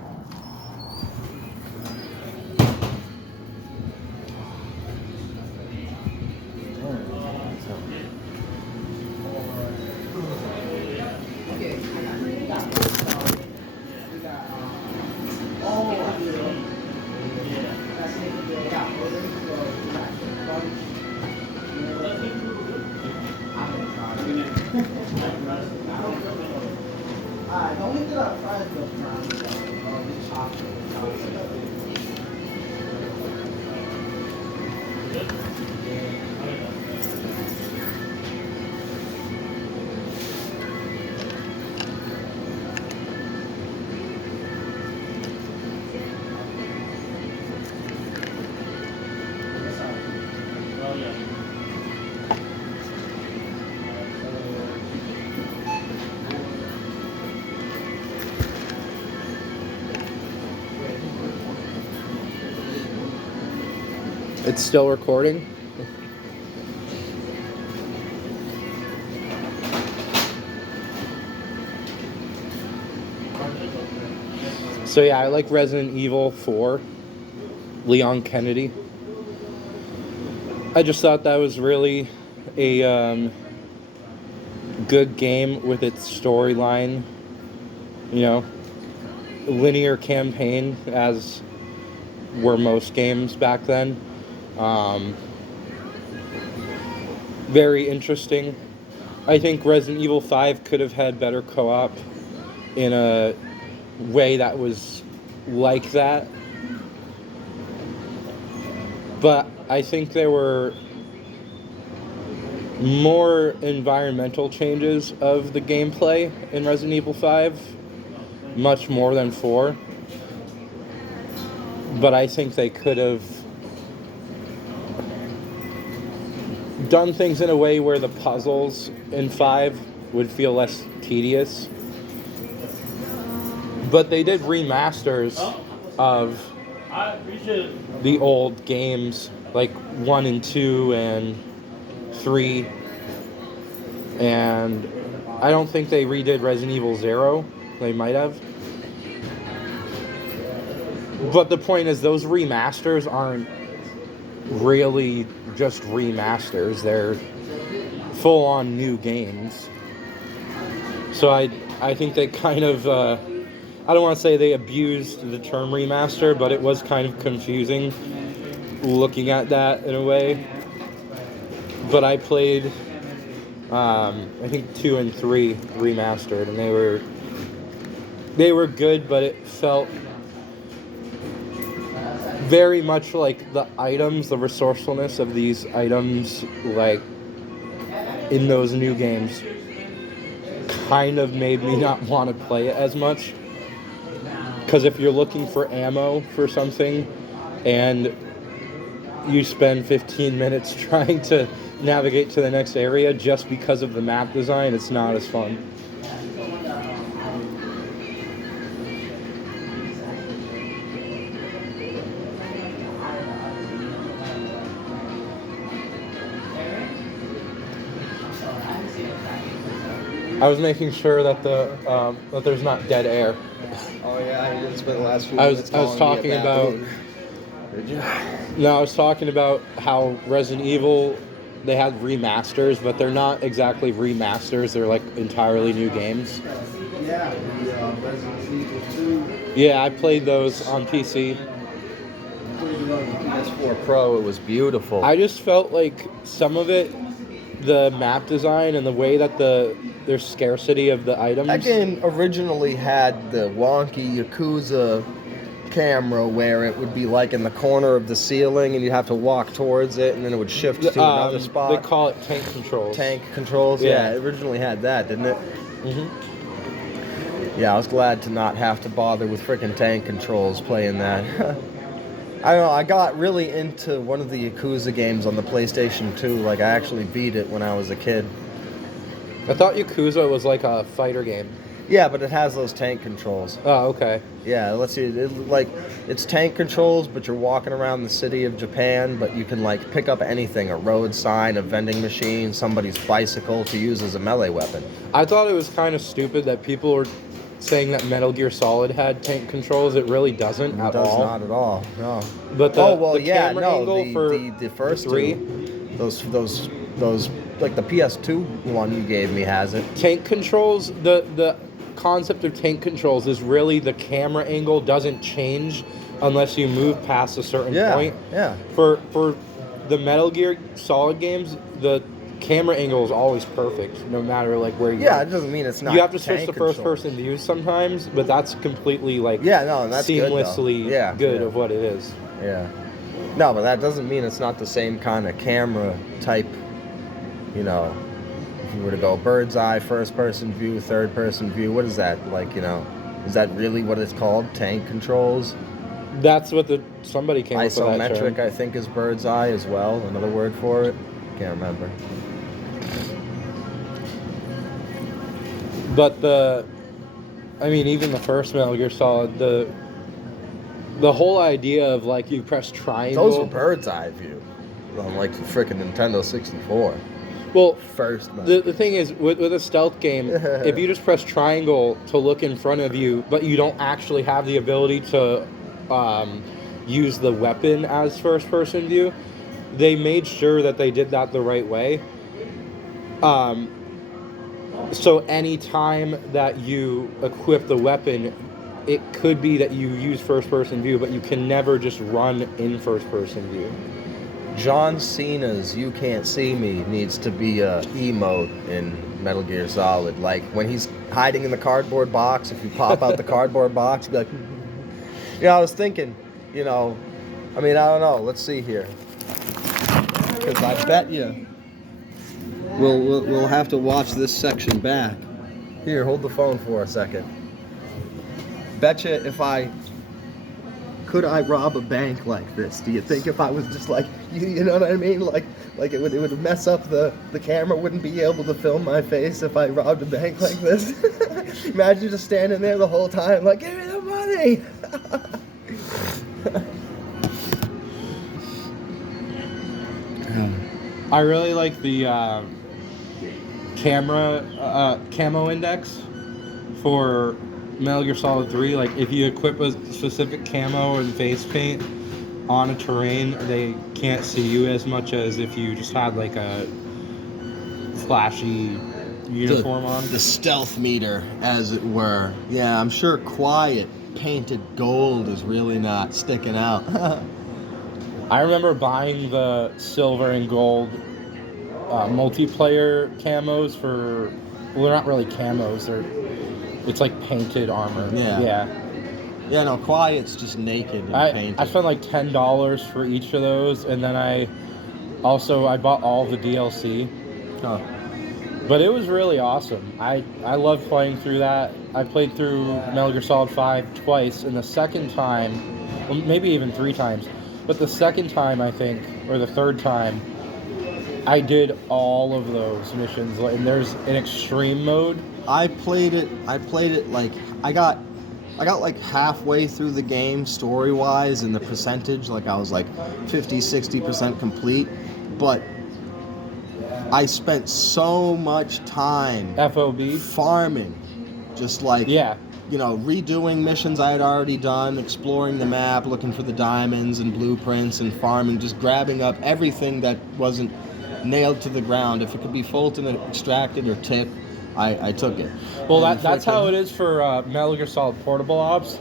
It's still recording. So yeah, I like Resident Evil 4, Leon Kennedy. I just thought that was really a good game with its storyline, you know, linear campaign, as were most games back then. Very interesting. I think Resident Evil 5 could have had better co-op in a way that was like that. But I think there were more environmental changes of the gameplay in Resident Evil 5, much more than 4. But I think they could have done things in a way where the puzzles in 5 would feel less tedious. But they did remasters of the old games, like 1 and 2 and 3. And I don't think they redid Resident Evil 0. They might have. But the point is, those remasters aren't really just remasters. They're full-on new games. So I think they kind of, I don't want to say they abused the term remaster, but it was kind of confusing looking at that in a way. But I played, I think 2 and 3 remastered, and they were good, but it felt very much like the items, the resourcefulness of these items, like in those new games, kind of made me not want to play it as much. Because if you're looking for ammo for something and you spend 15 minutes trying to navigate to the next area just because of the map design, it's not as fun. I was making sure that that there's not dead air. Oh yeah, I didn't spend the last few I minutes was talking about. Did you? No, I was talking about how Resident Evil, they had remasters, but they're not exactly remasters. They're like entirely new games. Yeah, the Resident Evil 2. Yeah, I played those on PC. Played it on the PS4 Pro, it was beautiful. I just felt like some of it, the map design and the way that there's scarcity of the items. That game originally had the wonky Yakuza camera where it would be like in the corner of the ceiling and you'd have to walk towards it and then it would shift to another spot. They call it tank controls. Tank controls, yeah. It originally had that, didn't it? Mm-hmm. Yeah, I was glad to not have to bother with frickin' tank controls playing that. I don't know, I got really into one of the Yakuza games on the PlayStation 2. Like, I actually beat it when I was a kid. I thought Yakuza was like a fighter game. Yeah, but it has those tank controls. Oh, okay. Yeah, let's see. It's tank controls, but you're walking around the city of Japan, but you can, like, pick up anything. A road sign, a vending machine, somebody's bicycle to use as a melee weapon. I thought it was kind of stupid that people were saying that Metal Gear Solid had tank controls. It really doesn't at all. It does not at all, no. But camera angle for the first three, those like the PS2 one you gave me has it. Tank controls, the concept of tank controls is really the camera angle doesn't change unless you move past a certain point. Yeah. For the Metal Gear Solid games, the camera angle is always perfect, no matter like where you. Yeah, it doesn't mean it's not. You have to switch to control. first-person views sometimes, but that's completely like that's seamlessly good of what it is. Yeah. No, but that doesn't mean it's not the same kind of camera type. You know, if you were to go bird's eye, first-person view, third-person view, what is that like? You know, is that really what it's called? Tank controls. That's what somebody came up with that term. Isometric, I think, is bird's eye as well. Another word for it. Can't remember. But even the first Metal Gear Solid, the whole idea of like you press triangle. Those were bird's eye view, on like the frickin' Nintendo 64. Well, first. The thing is, with a stealth game, if you just press triangle to look in front of you, but you don't actually have the ability to use the weapon as first-person view, they made sure that they did that the right way. So any time that you equip the weapon, it could be that you use first-person view, but you can never just run in first-person view. John Cena's "You Can't See Me" needs to be a emote in Metal Gear Solid. Like when he's hiding in the cardboard box, if you pop out the cardboard box, be like, I was thinking, I don't know. Let's see here, because I bet you we'll have to watch this section back. Here, hold the phone for a second. Betcha could I rob a bank like this? Do you think if I was just like, you know what I mean? Like it would mess up the camera wouldn't be able to film my face if I robbed a bank like this. Imagine just standing there the whole time like, give me the money. I really like the camera camo index for Metal Gear Solid 3. Like if you equip a specific camo and face paint on a terrain, they can't see you as much as if you just had like a flashy uniform on. The stealth meter, as it were. Yeah, I'm sure quiet painted gold is really not sticking out. I remember buying the silver and gold multiplayer camos for. Well, they're not really camos. It's like painted armor. Yeah, no, quiet's just naked and painted. I spent like $10 for each of those, and then I bought all the DLC. Huh. But it was really awesome. I loved playing through that. I played through Metal Gear Solid 5 twice, and the second time, well, maybe even 3 times, but the second time, I think, or the third time, I did all of those missions. And there's an extreme mode. I played it like I got like halfway through the game story-wise, and the percentage, like I was like 50-60% complete, but I spent so much time FOB farming, just like redoing missions I had already done, exploring the map, looking for the diamonds and blueprints, and farming, just grabbing up everything that wasn't nailed to the ground. If it could be Fulton extracted or tipped, I took it. Well, that's how it is for Metal Gear Solid Portable Ops.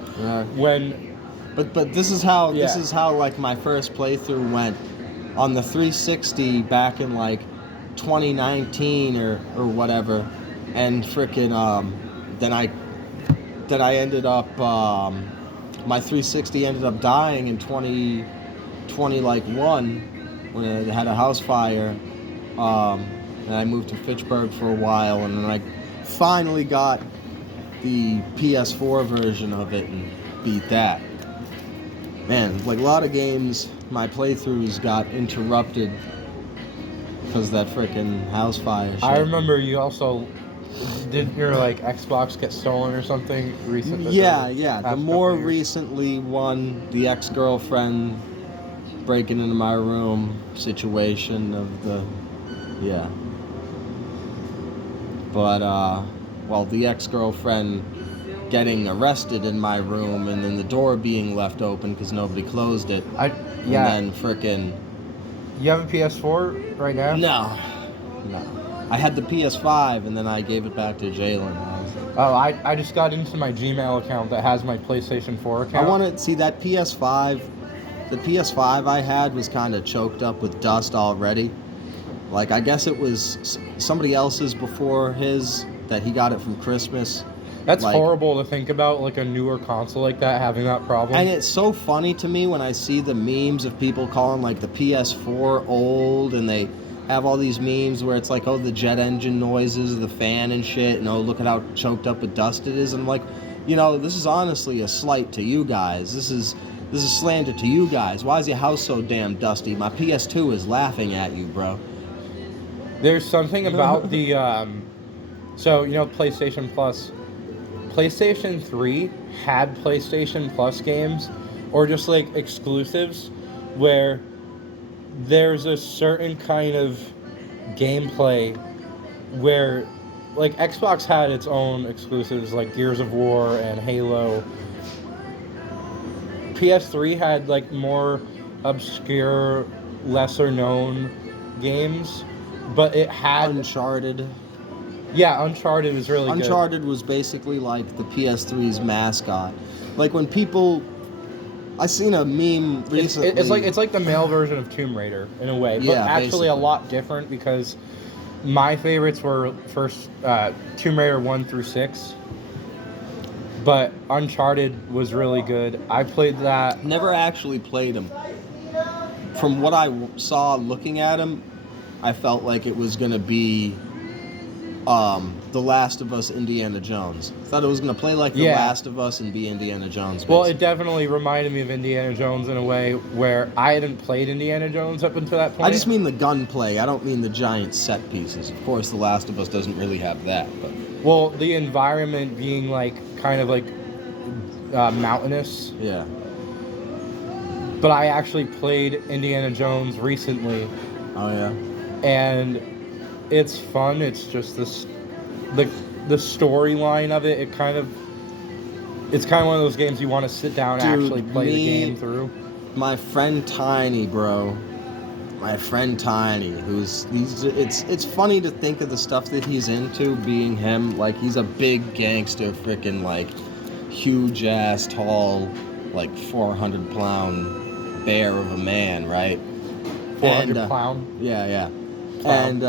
When But this is how Yeah. like my first playthrough went on the 360 back in like 2019 or whatever, and frickin' then I ended up my 360 ended up dying in 2020 like one when it had a house fire, and I moved to Fitchburg for a while, and then I finally got the PS4 version of it and beat that. Man, like a lot of games, my playthroughs got interrupted because of that freaking house fire shit. I remember you also didn't your like Xbox get stolen or something recently? Yeah. The more recently one, the ex-girlfriend breaking into my room situation of the, yeah. But well, the ex-girlfriend getting arrested in my room and then the door being left open because nobody closed it. Yeah. And then frickin'. You have a PS4 right now? No. I had the PS5 and then I gave it back to Jalen. Oh, I just got into my Gmail account that has my PlayStation 4 account. I want to see that PS5. The PS5 I had was kind of choked up with dust already. Like, I guess it was somebody else's before his that he got it from Christmas. That's like, horrible to think about, like a newer console like that having that problem. And it's so funny to me when I see the memes of people calling like the PS4 old, and they have all these memes where it's like, oh, the jet engine noises, the fan and shit, and oh, look at how choked up with dust it is. And I'm like, you know, this is honestly a slight to you guys. This is slander to you guys. Why is your house so damn dusty? My PS2 is laughing at you, bro. There's something about the so you know PlayStation Plus. PlayStation 3 had PlayStation Plus games or just like exclusives where there's a certain kind of gameplay where like Xbox had its own exclusives like Gears of War and Halo. PS3 had like more obscure, lesser known games, but it had Uncharted. Yeah, Uncharted was really good. Uncharted was basically like the PS3's mascot. Like when people, I seen a meme recently. It's like the male version of Tomb Raider in a way, but Yeah, actually basically. a lot different because my favorites were first Tomb Raider 1 through 6. But Uncharted was really good. I played that. Never actually played them. From what I saw looking at them, I felt like it was gonna be The Last of Us, Indiana Jones. I thought it was gonna play like The Last of Us and be Indiana Jones. Well, it definitely reminded me of Indiana Jones in a way where I hadn't played Indiana Jones up until that point. I just mean the gunplay. I don't mean the giant set pieces. Of course, The Last of Us doesn't really have that, but well, the environment being like kind of like mountainous. Yeah. But I actually played Indiana Jones recently. Oh yeah. And it's fun. It's just this, the storyline of it. It's kind of one of those games you want to sit down and actually play the game through. My friend Tiny, bro. My friend Tiny, it's funny to think of the stuff that he's into, being him. Like he's a big gangster, freaking like huge ass, tall, like 400-pound bear of a man, right? 400-pound. Yeah. And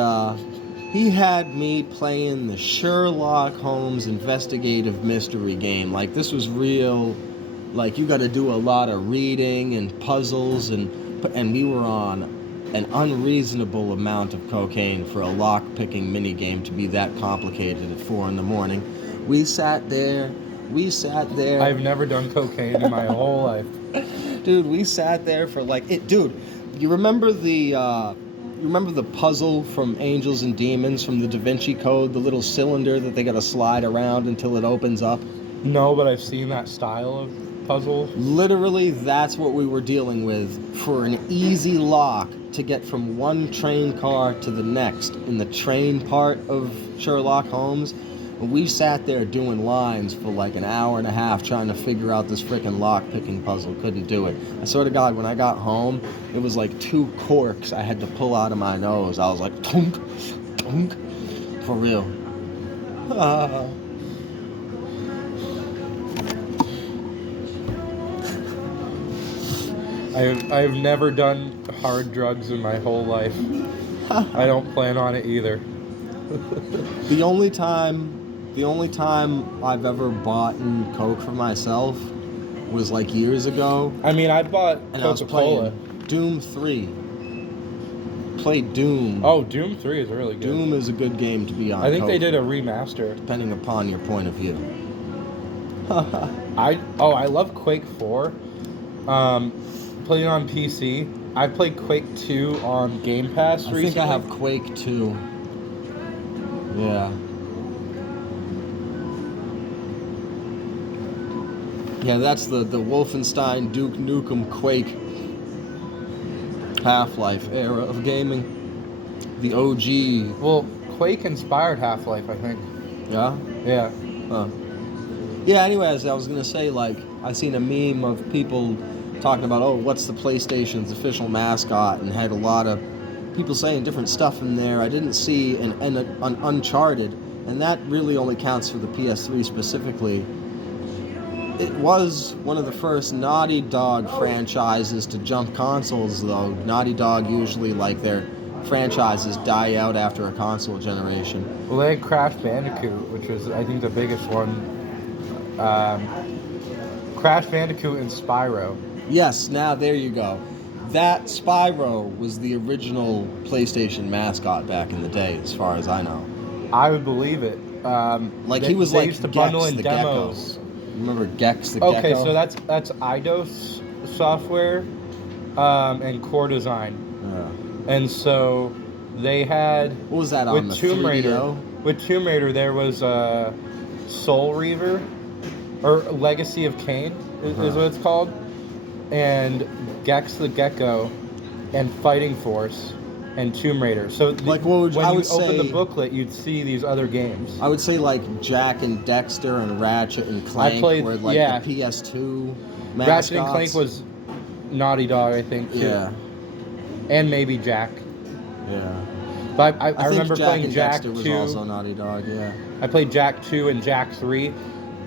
he had me playing the Sherlock Holmes investigative mystery game. Like this was real. Like you got to do a lot of reading and puzzles, and we were on an unreasonable amount of cocaine for a lock-picking minigame to be that complicated at 4 a.m. We sat there. I've never done cocaine in my whole life. Dude, we sat there for like it. Dude, you remember the puzzle from Angels and Demons from the Da Vinci Code, the little cylinder that they got to slide around until it opens up? No, but I've seen that style of puzzle. Literally, that's what we were dealing with for an easy lock to get from one train car to the next in the train part of Sherlock Holmes. We sat there doing lines for like an hour and a half trying to figure out this freaking lock-picking puzzle. Couldn't do it. I swear to God, when I got home, it was like 2 corks I had to pull out of my nose. I was like, tunk, tunk, for real. I've never done hard drugs in my whole life. I don't plan on it either. The only time I've ever bought Coke for myself was like years ago, I mean, I bought and I was Coca-Cola. playing Doom 3. Played Doom. Oh, Doom 3 is really good. Doom is a good game to be on. I think they Coke, did a remaster. depending upon your point of view. I love Quake 4. Played it on PC. I played Quake 2 on Game Pass recently. I think I have Quake 2. Yeah. Yeah, that's the Wolfenstein, Duke Nukem, Quake, Half-Life era of gaming. The OG. Well, Quake inspired Half-Life, I think. Yeah? Yeah. Huh. Yeah, anyways, I was going to say, like, I seen a meme of people talking about, oh, what's the PlayStation's official mascot, and had a lot of people saying different stuff in there. I didn't see an Uncharted, and that really only counts for the PS3 specifically. It was one of the first Naughty Dog franchises to jump consoles, though. Naughty Dog usually, like, their franchises die out after a console generation. Well, they had Crash Bandicoot, which was, I think, the biggest one. Crash Bandicoot and Spyro. Yes, now there you go. That Spyro was the original PlayStation mascot back in the day, as far as I know. I would believe it. He was they like used to Gex bundle in the demos. Gecko. Remember Gex the Gecko? Okay, so that's IDOS software and Core Design. Yeah. And so they had What was that on with the Tomb 3DO? Raider. With Tomb Raider, there was Soul Reaver or Legacy of Kain is what it's called, and Gex the Gecko, and Fighting Force, and Tomb Raider. So Like, what would- when I you would open the say- booklet, you'd see these other games. I would say like Jack and Dexter and Ratchet and Clank were like yeah. the PS2 mascots. Ratchet and Clank was Naughty Dog, I think, too. Yeah. And maybe Jack. Yeah. But I think remember Jack playing and Jack Dexter was 2. also Naughty Dog, yeah. I played Jack 2 and Jack 3.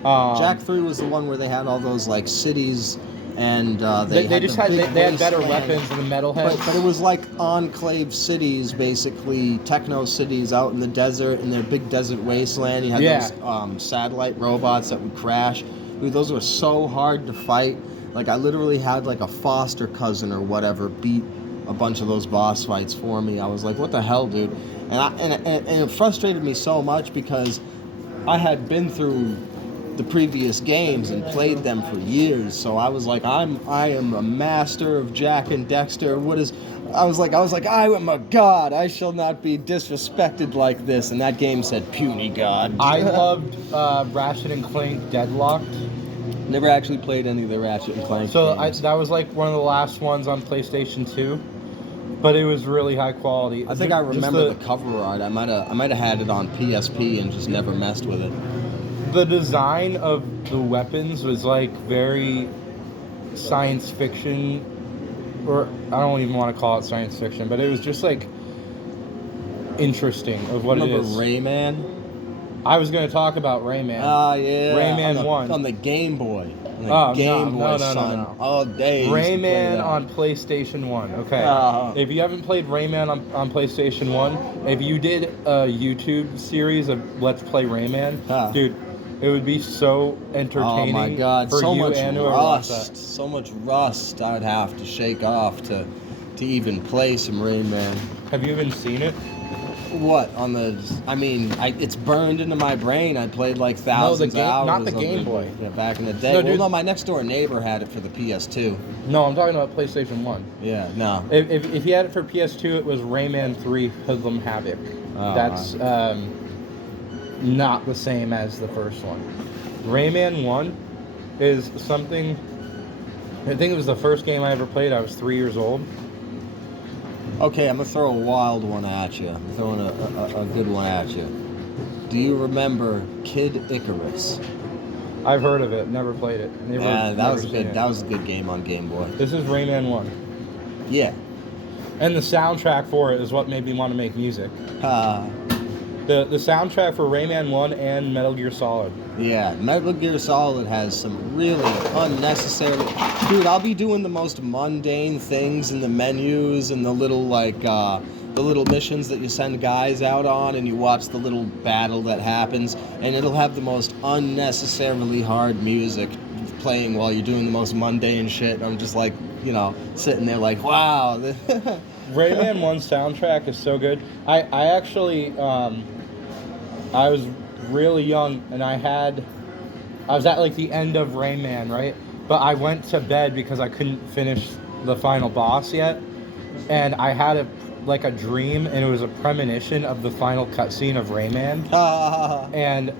Jack 3 was the one where they had all those like cities, and they just the had big they had better wasteland. weapons than the metalheads. But it was like enclave cities, basically techno cities out in the desert, in their big desert wasteland. You had those satellite robots that would crash. Dude, those were so hard to fight. Like, I literally had like a foster cousin or whatever beat a bunch of those boss fights for me. I was like, what the hell, dude? And it frustrated me so much because I had been through the previous games and played them for years, so I was like, I am a master of Jack and Dexter. I was like, I am a god. I shall not be disrespected like this. And that game said, puny god. I loved Ratchet and Clank Deadlocked. Never actually played any of the Ratchet and Clank So games. that was like one of the last ones on PlayStation 2, but it was really high quality. I think I remember the cover art. I might have had it on PSP and just never messed with it. The design of the weapons was like very science fiction, or I don't even want to call it science fiction, but it was just like interesting of what it is. Remember Rayman? I was going to talk about Rayman. Yeah. Rayman 1. On the Game Boy. No. Son. All day. Rayman on PlayStation 1. Okay. If you haven't played Rayman on PlayStation 1, if you did a YouTube series of Let's Play Rayman, dude, it would be so entertaining. Oh my god, for so you much and whoever watched rust. that. So much rust I'd have to shake off to even play some Rayman. Have you even seen it? What on the? I mean, it's burned into my brain. I played like thousands of hours. Not the of Game it, Boy. yeah, back in the day. No, Well, dude. no, my next door neighbor had it for the PS2. No, I'm talking about PlayStation 1. Yeah, no. If you had it for PS2, it was Rayman 3 Hoodlum Havoc. Oh, That's not the same as the first one. Rayman 1 is something... I think it was the first game I ever played. I was 3 years old. Okay, I'm gonna throw a wild one at you. I'm throwing a good one at you. Do you remember Kid Icarus? I've heard of it, never played it. That was a good game on Game Boy. This is Rayman 1. Yeah. And the soundtrack for it is what made me want to make music. The soundtrack for Rayman 1 and Metal Gear Solid. Yeah, Metal Gear Solid has some really unnecessary... Dude, I'll be doing the most mundane things in the menus and the little, like, the little missions that you send guys out on, and you watch the little battle that happens, and it'll have the most unnecessarily hard music playing while you're doing the most mundane shit. I'm just like, you know, sitting there like, wow. Rayman 1 soundtrack is so good. I actually, I was really young, and I was at like the end of Rayman, right? But I went to bed because I couldn't finish the final boss yet, and I had a dream, and it was a premonition of the final cutscene of Rayman, and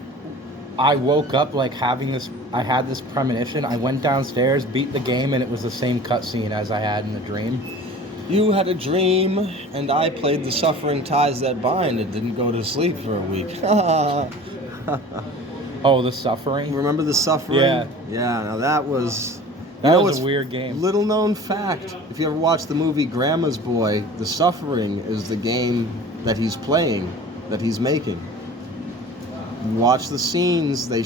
I woke up like I had this premonition. I went downstairs, beat the game, and it was the same cutscene as I had in the dream. You had a dream, and I played The Suffering Ties That Bind and didn't go to sleep for a week. Oh, The Suffering? Remember The Suffering? Yeah. Yeah, now that was... That was a weird game. Little known fact, if you ever watched the movie Grandma's Boy, The Suffering is the game that he's playing, that he's making. Watch the scenes. They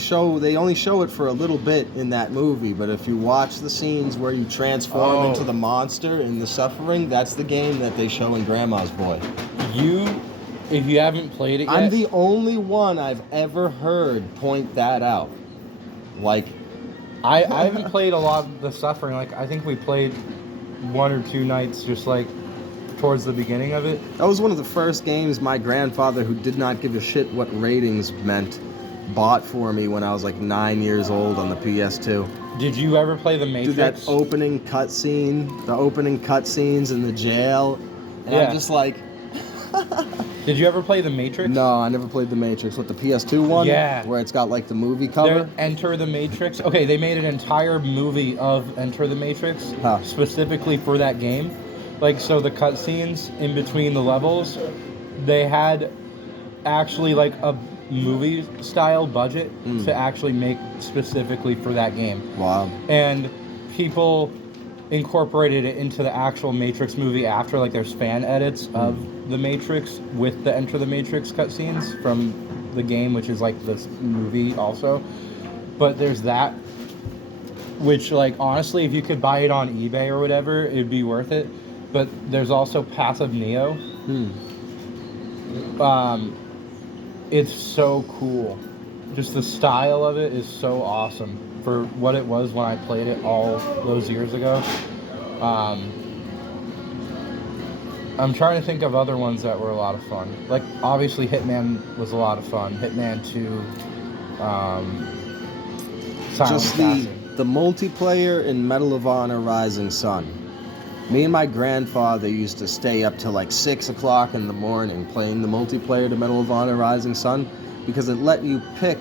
only show it for a little bit in that movie, but if you watch the scenes where you transform into the monster in The Suffering, that's the game that they show in Grandma's Boy. If you haven't played it yet... I'm the only one I've ever heard point that out. Like... I haven't played a lot of The Suffering. Like, I think we played 1 or 2 nights just like towards the beginning of it. That was one of the first games my grandfather, who did not give a shit what ratings meant, bought for me when I was like 9 years old on the PS2. Did you ever play The Matrix? Dude, that opening cutscenes in the jail, and Yeah. I'm just like... Did you ever play The Matrix? No, I never played The Matrix. What, the PS2 one? Yeah. Where it's got like the movie cover? Enter the Matrix. Okay, they made an entire movie of Enter the Matrix specifically for that game. Like, so the cutscenes in between the levels, they had actually like a movie style budget to actually make specifically for that game. Wow. And people incorporated it into the actual Matrix movie after. Like, there's fan edits of the Matrix with the Enter the Matrix cutscenes from the game, which is like this movie also. But there's that, which, like, honestly, if you could buy it on eBay or whatever, it'd be worth it. But there's also Path of Neo. It's so cool. Just the style of it is so awesome for what it was when I played it all those years ago. I'm trying to think of other ones that were a lot of fun. Like, obviously, Hitman was a lot of fun. Hitman 2, Silent Just Assassin. the multiplayer in Medal of Honor Rising Sun. Me and my grandfather used to stay up till like 6 o'clock in the morning playing the multiplayer to Medal of Honor Rising Sun, because it let you pick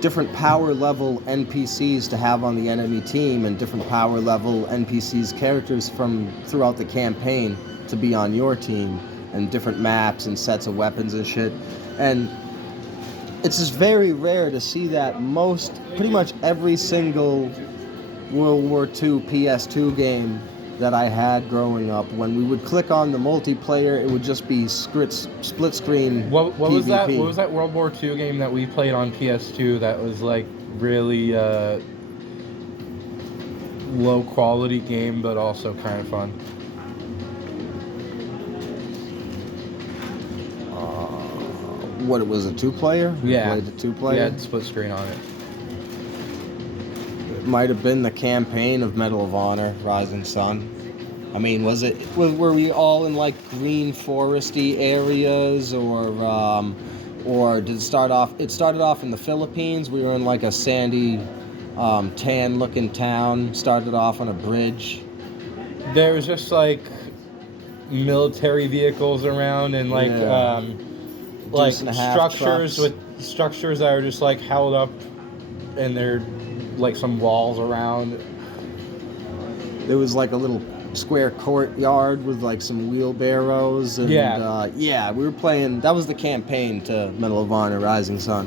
different power level NPCs to have on the enemy team and different power level NPCs characters from throughout the campaign to be on your team, and different maps and sets of weapons and shit. And it's just very rare to see that. Pretty much every single World War II PS2 game that I had growing up, when we would click on the multiplayer, it would just be split screen. What was that? PvP. What was that World War II game that we played on PS2 that was like really low quality game, but also kind of fun? What, it was a 2-player? Yeah. Played the 2-player? Yeah, split screen on it. It might have been the campaign of Medal of Honor Rising Sun. I mean, were we all in like green foresty areas, or did it start off? It started off in the Philippines. We were in like a sandy, tan-looking town. Started off on a bridge. There was just like military vehicles around, and like like structures that are just like held up, and they're like some walls around. There was like a little square courtyard with like some wheelbarrows, and we were playing. That was the campaign to Medal of Honor Rising Sun.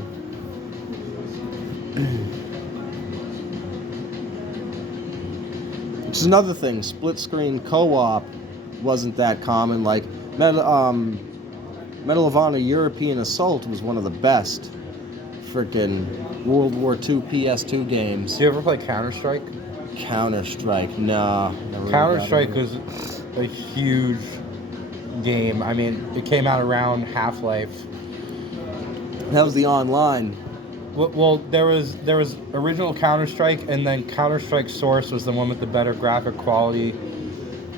Which is another thing. Split screen co-op wasn't that common. Like Medal of Honor European Assault was one of the best freaking World War II PS2 games. Do you ever play Counter-Strike? Counter-Strike, nah. Never Counter-Strike got into was a huge game. I mean, it came out around Half-Life. it. That was the online. Well, there was original Counter-Strike, and then Counter-Strike Source was the one with the better graphic quality,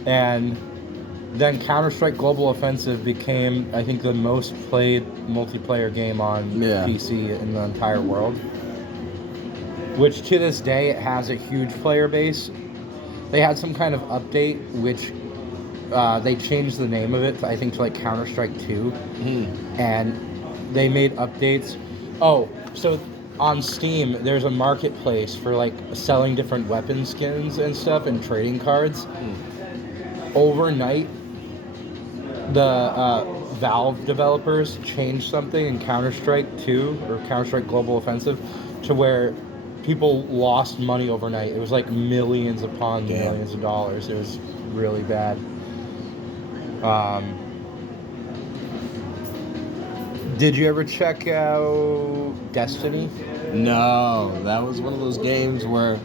and then Counter-Strike Global Offensive became, I think, the most played multiplayer game on PC in the entire world. Which to this day, it has a huge player base. They had some kind of update, which they changed the name of it, I think, to like Counter-Strike 2. And they made updates. Oh, so on Steam, there's a marketplace for like selling different weapon skins and stuff and trading cards. Overnight, the Valve developers changed something in Counter-Strike 2 or Counter-Strike Global Offensive to where people lost money overnight. It was like millions upon millions of dollars. It was really bad. Did you ever check out Destiny? No, that was one of those games where,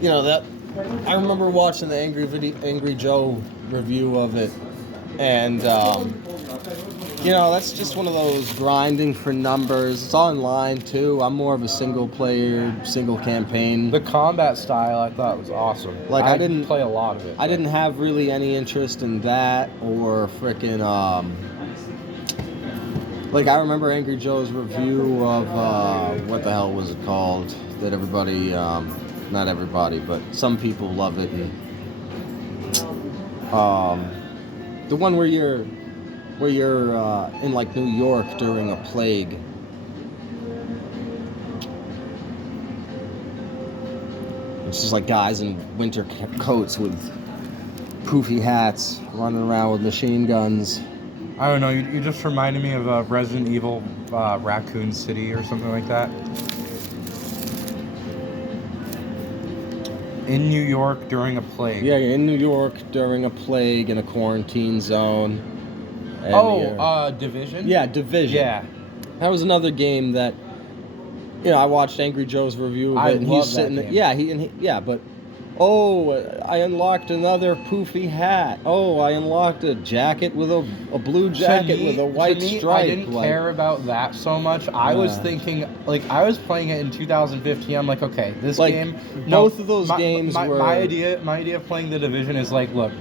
you know, that I remember watching the Angry Joe review of it, and you know, that's just one of those grinding for numbers. It's online too. I'm more of a single player, single campaign. The combat style I thought was awesome. Like I didn't play a lot of it. I didn't have really any interest in that or frickin' like I remember Angry Joe's review of what the hell was it called? That everybody, not everybody, but some people love it. And, the one where you're in like New York during a plague. It's just like guys in winter coats with poofy hats running around with machine guns. I don't know, you just reminded me of Resident Evil Raccoon City or something like that. In New York during a plague. Yeah, you're in New York during a plague in a quarantine zone. And Division? Yeah, Division. Yeah. That was another game that, you know, I watched Angry Joe's review of it, and he's sitting there. Yeah, but I unlocked another poofy hat. Oh, I unlocked a jacket with a blue jacket with a white stripe. I didn't care about that so much. I was thinking, like, I was playing it in 2015. I'm like, okay, this game. Both of those games were. My idea of playing The Division is like, look,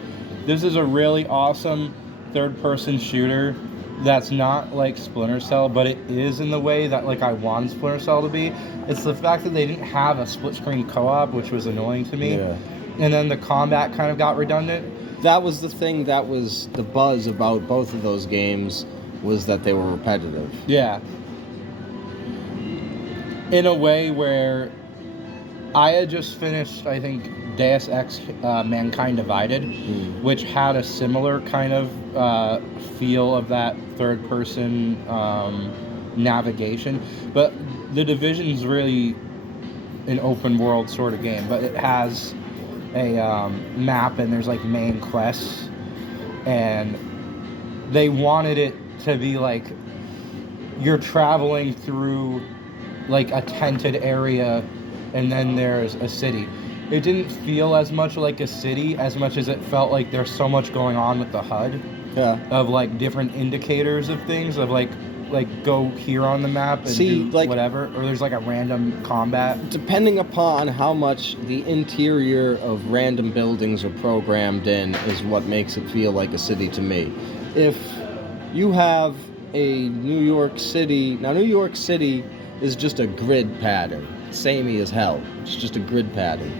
this is a really awesome third-person shooter that's not like Splinter Cell, but it is in the way that like I wanted Splinter Cell to be. It's the fact that they didn't have a split-screen co-op, which was annoying to me. Yeah. And then the combat kind of got redundant. That was the thing that was the buzz about both of those games, was that they were repetitive. Yeah. In a way where I had just finished, I think, Deus Ex Mankind Divided, which had a similar kind of feel of that third-person navigation. But The Division's really an open-world sort of game, but it has a map, and there's, like, main quests. And they wanted it to be, like, you're traveling through, like, a tented area, and then there's a city. It didn't feel as much like a city as much as it felt like there's so much going on with the HUD. Yeah. Of like different indicators of things, of like go here on the map and do like whatever, or there's like a random combat. Depending upon how much the interior of random buildings are programmed in is what makes it feel like a city to me. If you have a New York City, now New York City is just a grid pattern. Samey as hell. It's just a grid pattern.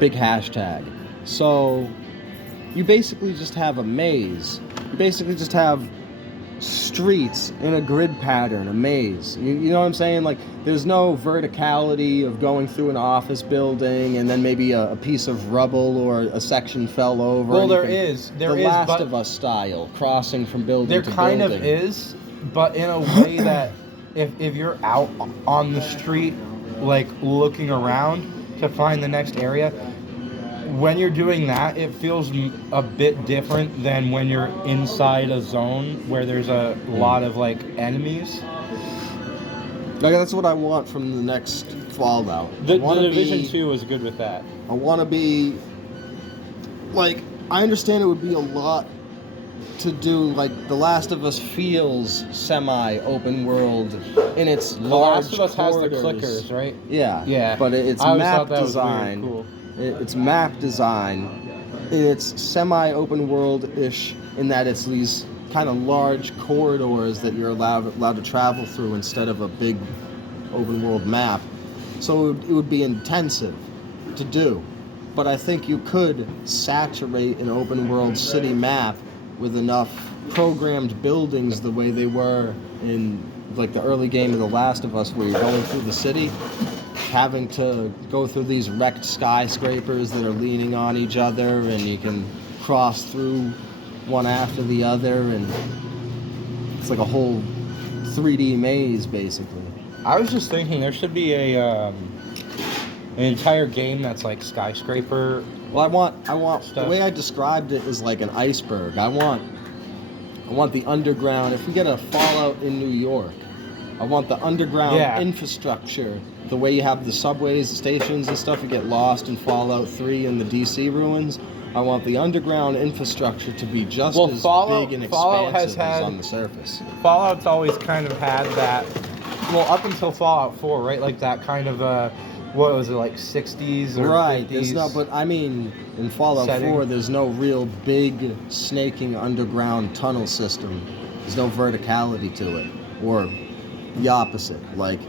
Big hashtag. So you basically just have a maze. You basically just have streets in a grid pattern, a maze. You know what I'm saying? Like, there's no verticality of going through an office building and then maybe a piece of rubble or a section fell over. Well, there is. The Last of Us style, crossing from building to building. There kind of is, but in a way that if you're out on the street, like, looking around to find the next area, when you're doing that, it feels a bit different than when you're inside a zone where there's a lot of like enemies. Like, that's what I want from the next Fallout. The Division 2 was good with that. I want to be like, I understand it would be a lot to do. Like, The Last of Us feels semi-open world in its large The Last of Us corridors. has the clickers, right? Yeah. Yeah. But it's I always map thought that design. was weird. Cool. It's map design. It's semi-open world-ish in that it's these kind of large corridors that you're allowed to travel through instead of a big open world map. So it would be intensive to do. But I think you could saturate an open world city map with enough programmed buildings the way they were in like the early game of The Last of Us, where you're going through the city, having to go through these wrecked skyscrapers that are leaning on each other, and you can cross through one after the other, and it's like a whole 3D maze basically. I was just thinking there should be an entire game that's like skyscraper. Well, I want stuff. The way I described it is like an iceberg. I want the underground. If we get a Fallout in New York, I want the underground infrastructure. The way you have the subways, the stations and stuff, you get lost in Fallout 3 in the DC ruins. I want the underground infrastructure to be just as big and expansive as on the surface. Fallout's always kind of had that. Well, up until Fallout 4, right? Like that kind of what was it, like 60s or right? 50s? There's no, but I mean, in Fallout 4, there's no real big snaking underground tunnel system. There's no verticality to it, or the opposite. Like,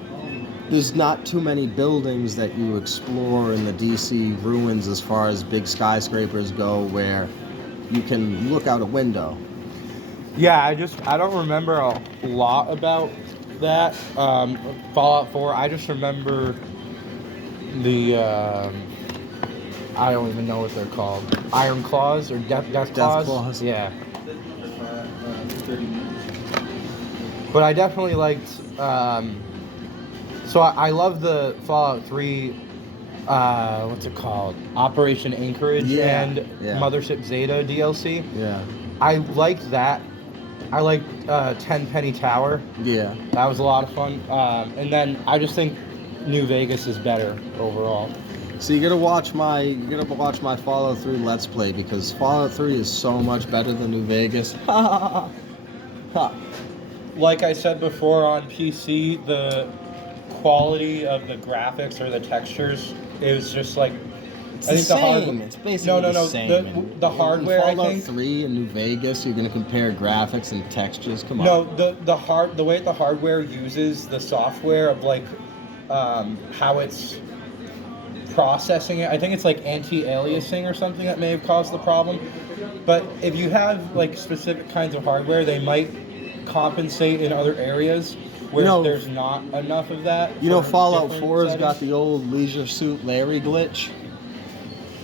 there's not too many buildings that you explore in the DC ruins as far as big skyscrapers go, where you can look out a window. Yeah, I don't remember a lot about that. Fallout 4, I just remember the I don't even know what they're called. Iron Claws or Death Claws? Death Claws. Yeah. But I definitely liked so I love the Fallout 3 what's it called? Operation Anchorage and Mothership Zeta DLC. Yeah. I liked that. I liked Tenpenny Tower. Yeah. That was a lot of fun. And then I just think New Vegas is better overall. So you gotta watch my Fallout 3 Let's Play, because Fallout 3 is so much better than New Vegas. Like I said before, on PC, the quality of the graphics or the textures is just like it's the same. It's basically the same. The hardware. In Fallout I think 3 and New Vegas, you're gonna compare graphics and textures. Come on. No, the way the hardware uses the software of like how it's processing it. I think it's like anti-aliasing or something that may have caused the problem. But if you have like specific kinds of hardware, they might compensate in other areas where there's not enough of that. Fallout 4 has got the old Leisure Suit Larry glitch.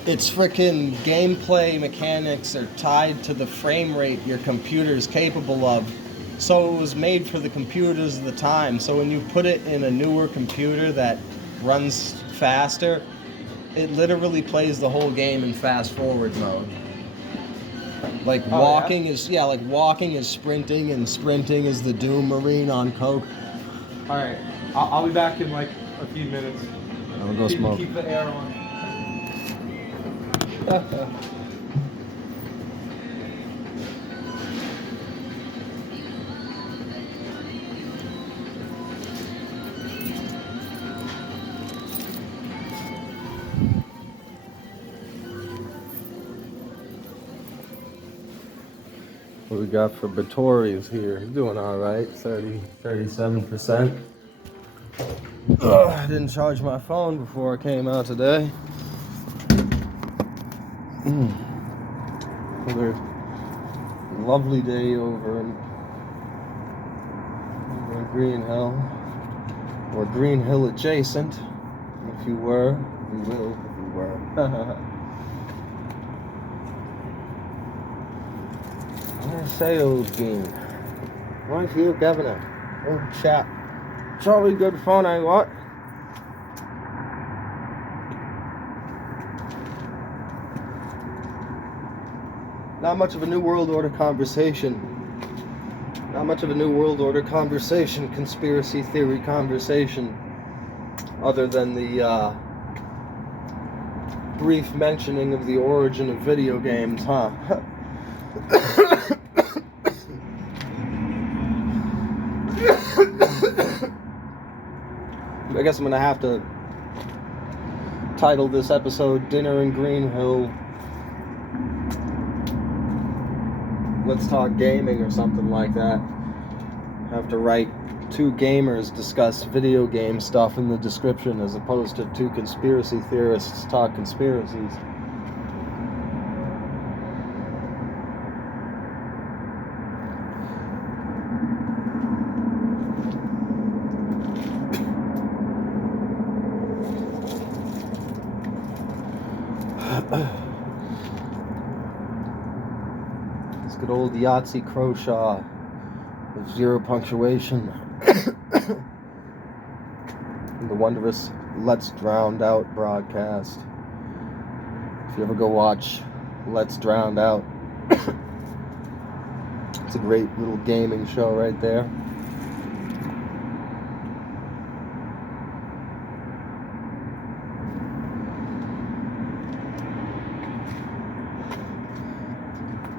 Its frickin' gameplay mechanics are tied to the frame rate your computer is capable of. So it was made for the computers of the time. So when you put it in a newer computer that runs faster, it literally plays the whole game in fast forward mode. Like walking is sprinting, and sprinting is the Doom Marine on coke. All right, I'll be back in like a few minutes. I'll go smoke. Keep the air on. What we got for Vittori's here? He's doing all right, 37%. I didn't charge my phone before I came out today. Another lovely day over in Green Hill, or Green Hill adjacent, if you were. You will, if you were. Say, old Dean. Right here, Governor. Oh, chap. Jolly good fun, eh, what? Not much of a New World Order conversation. Not much of a New World Order conversation, conspiracy theory conversation, other than the brief mentioning of the origin of video games, huh? I guess I'm gonna have to title this episode Dinner in Green Hill. Let's talk gaming or something like that. I have to write two gamers discuss video game stuff in the description as opposed to two conspiracy theorists talk conspiracies. This good old Yahtzee Croshaw with zero punctuation. The wondrous Let's Drowned Out broadcast. If you ever go watch Let's Drowned Out, it's a great little gaming show right there.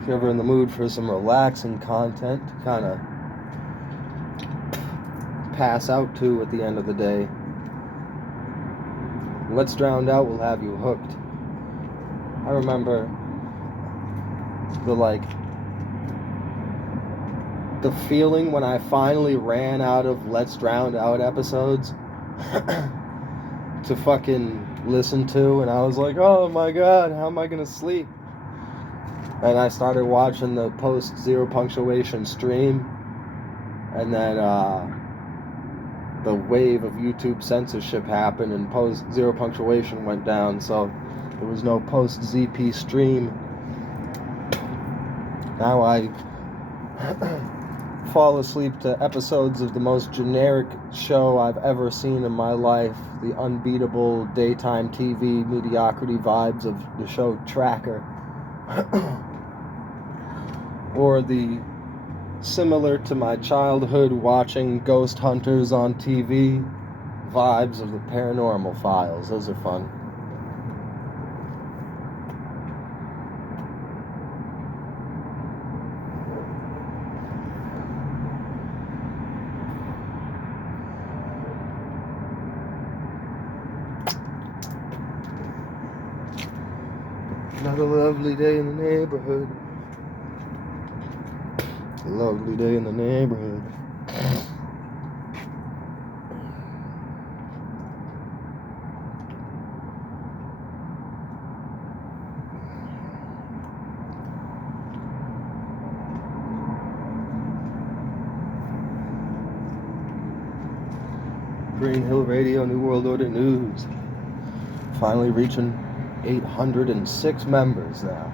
If you're ever in the mood for some relaxing content to kind of pass out to at the end of the day, Let's Drowned Out will have you hooked. I remember the feeling when I finally ran out of Let's Drowned Out episodes to fucking listen to, and I was like, oh my god, how am I gonna sleep? And I started watching the post zero punctuation stream, and then the wave of YouTube censorship happened and post zero punctuation went down, so there was no post ZP stream. Now I fall asleep to episodes of the most generic show I've ever seen in my life, the unbeatable daytime TV mediocrity vibes of the show Tracker. Or the similar to my childhood watching Ghost Hunters on TV vibes of the Paranormal Files. Those are fun. Another lovely day in the neighborhood. A lovely day in the neighborhood. Green Hill Radio, New World Order News. Finally reaching 806 members now.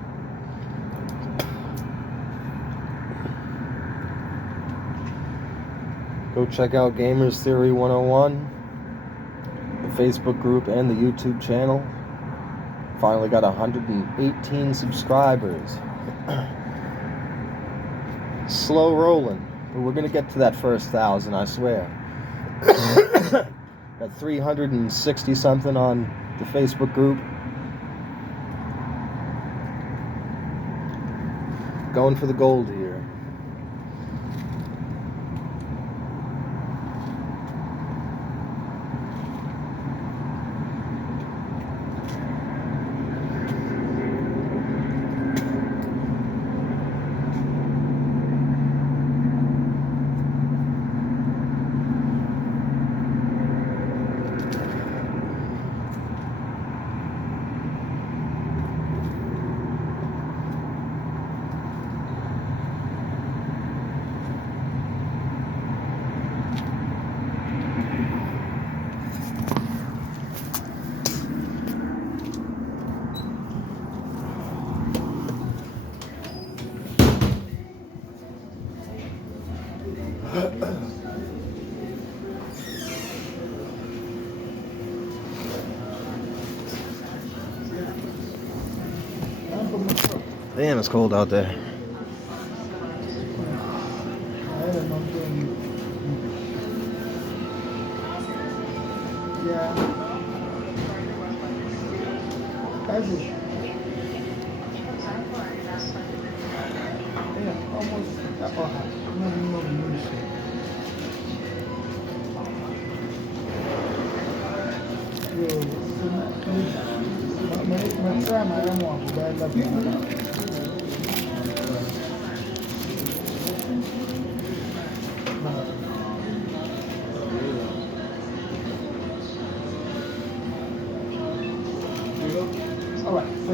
Go check out Gamers Theory 101, the Facebook group and the YouTube channel. Finally got 118 subscribers. Slow rolling, but we're gonna get to that first 1,000, I swear. Got 360 something on the Facebook group. Going for the gold here. Damn, it's cold out there.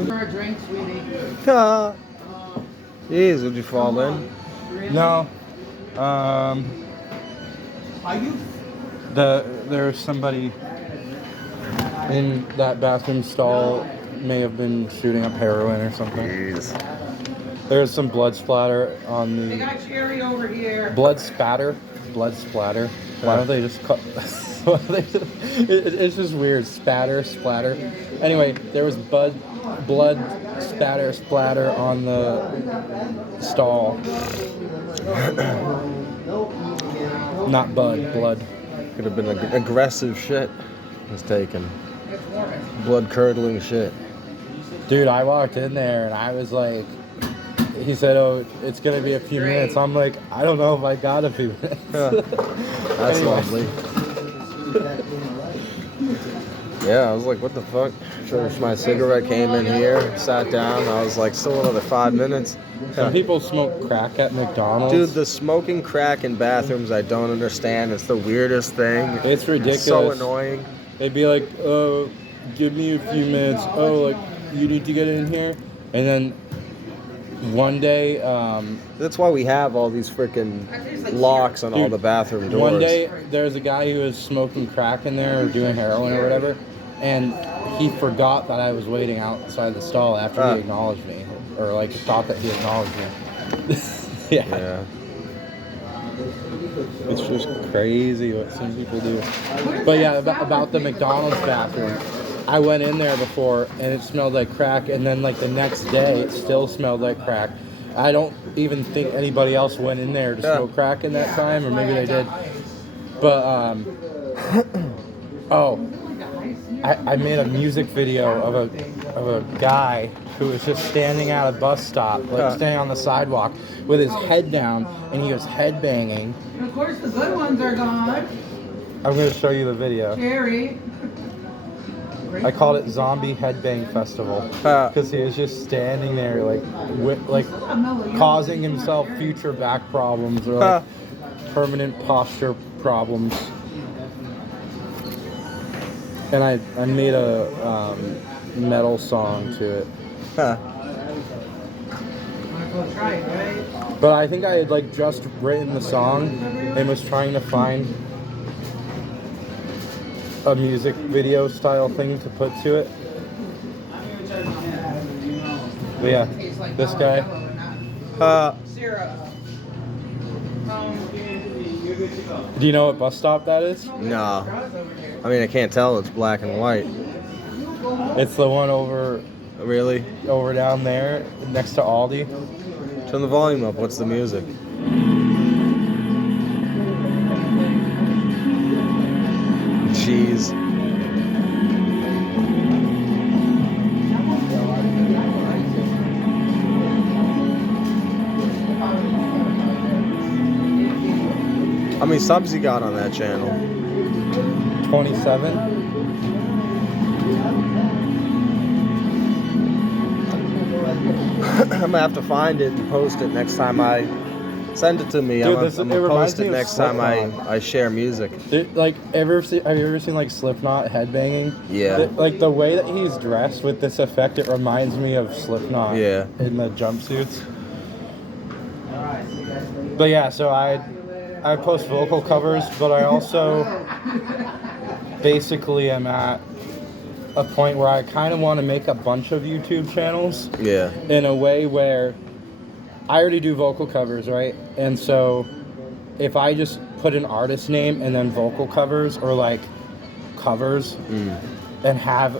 For a drink, sweetie. Jeez, would you fall in? No. Are you? There's somebody in that bathroom stall may have been shooting up heroin or something. Jeez. There's some blood splatter on They the got Cherry over here. blood splatter. Why don't they just call? It's just weird. Splatter. Anyway, there was blood splatter on the stall. Not blood. Could have been aggressive shit was taken. Blood curdling shit. Dude, I walked in there and I was like, he said, "Oh, it's gonna be a few minutes." I'm like, I don't know if I got a few minutes. That's Anyway. lovely. Yeah, I was like, what the fuck? Finished my cigarette, came in here, sat down. I was like, still another 5 minutes. Some people smoke crack at McDonald's. Dude, the smoking crack in bathrooms, I don't understand. It's the weirdest thing. It's ridiculous. So annoying. They'd be like, "Oh, give me a few minutes. Oh, like you need to get in here," and then one day, That's why we have all these freaking locks on all Dude, the bathroom doors. one day there was a guy who was smoking crack in there or doing heroin or whatever, and he forgot that I was waiting outside the stall after he acknowledged me, or like thought that he acknowledged me. Yeah. It's just crazy what some people do. But yeah, about the McDonald's bathroom. I went in there before and it smelled like crack, and then like the next day it still smelled like crack. I don't even think anybody else went in there to smoke crack in that time, or maybe they did. But I made a music video of a guy who was just standing at a bus stop, like standing on the sidewalk with his head down, and he was headbanging. And of course, the good ones are gone. I'm gonna show you the video. Cherry. I called it Zombie Headbang Festival because he was just standing there, like causing himself future back problems or like permanent posture problems. And I made a metal song to it. Might as well try it, right? But I think I had like just written the song and was trying to find a music video style thing to put to it. But yeah, this guy. Syrup. Do you know what bus stop that is? No. I mean, I can't tell. It's black and white. It's the one over Really? down there next to Aldi. Turn the volume up. What's the music? Jeez. How many subs you got on that channel? 27. I'm gonna have to find it and post it next time I send it to me. Dude, I'm gonna post it next time I share music. Like, have you ever seen like Slipknot headbanging? Yeah. Like the way that he's dressed with this effect, it reminds me of Slipknot. Yeah. In the jumpsuits. But yeah, so I post vocal covers, but I also basically am at a point where I kind of want to make a bunch of YouTube channels. Yeah. In a way where I already do vocal covers, right? And so if I just put an artist name and then vocal covers or like covers and have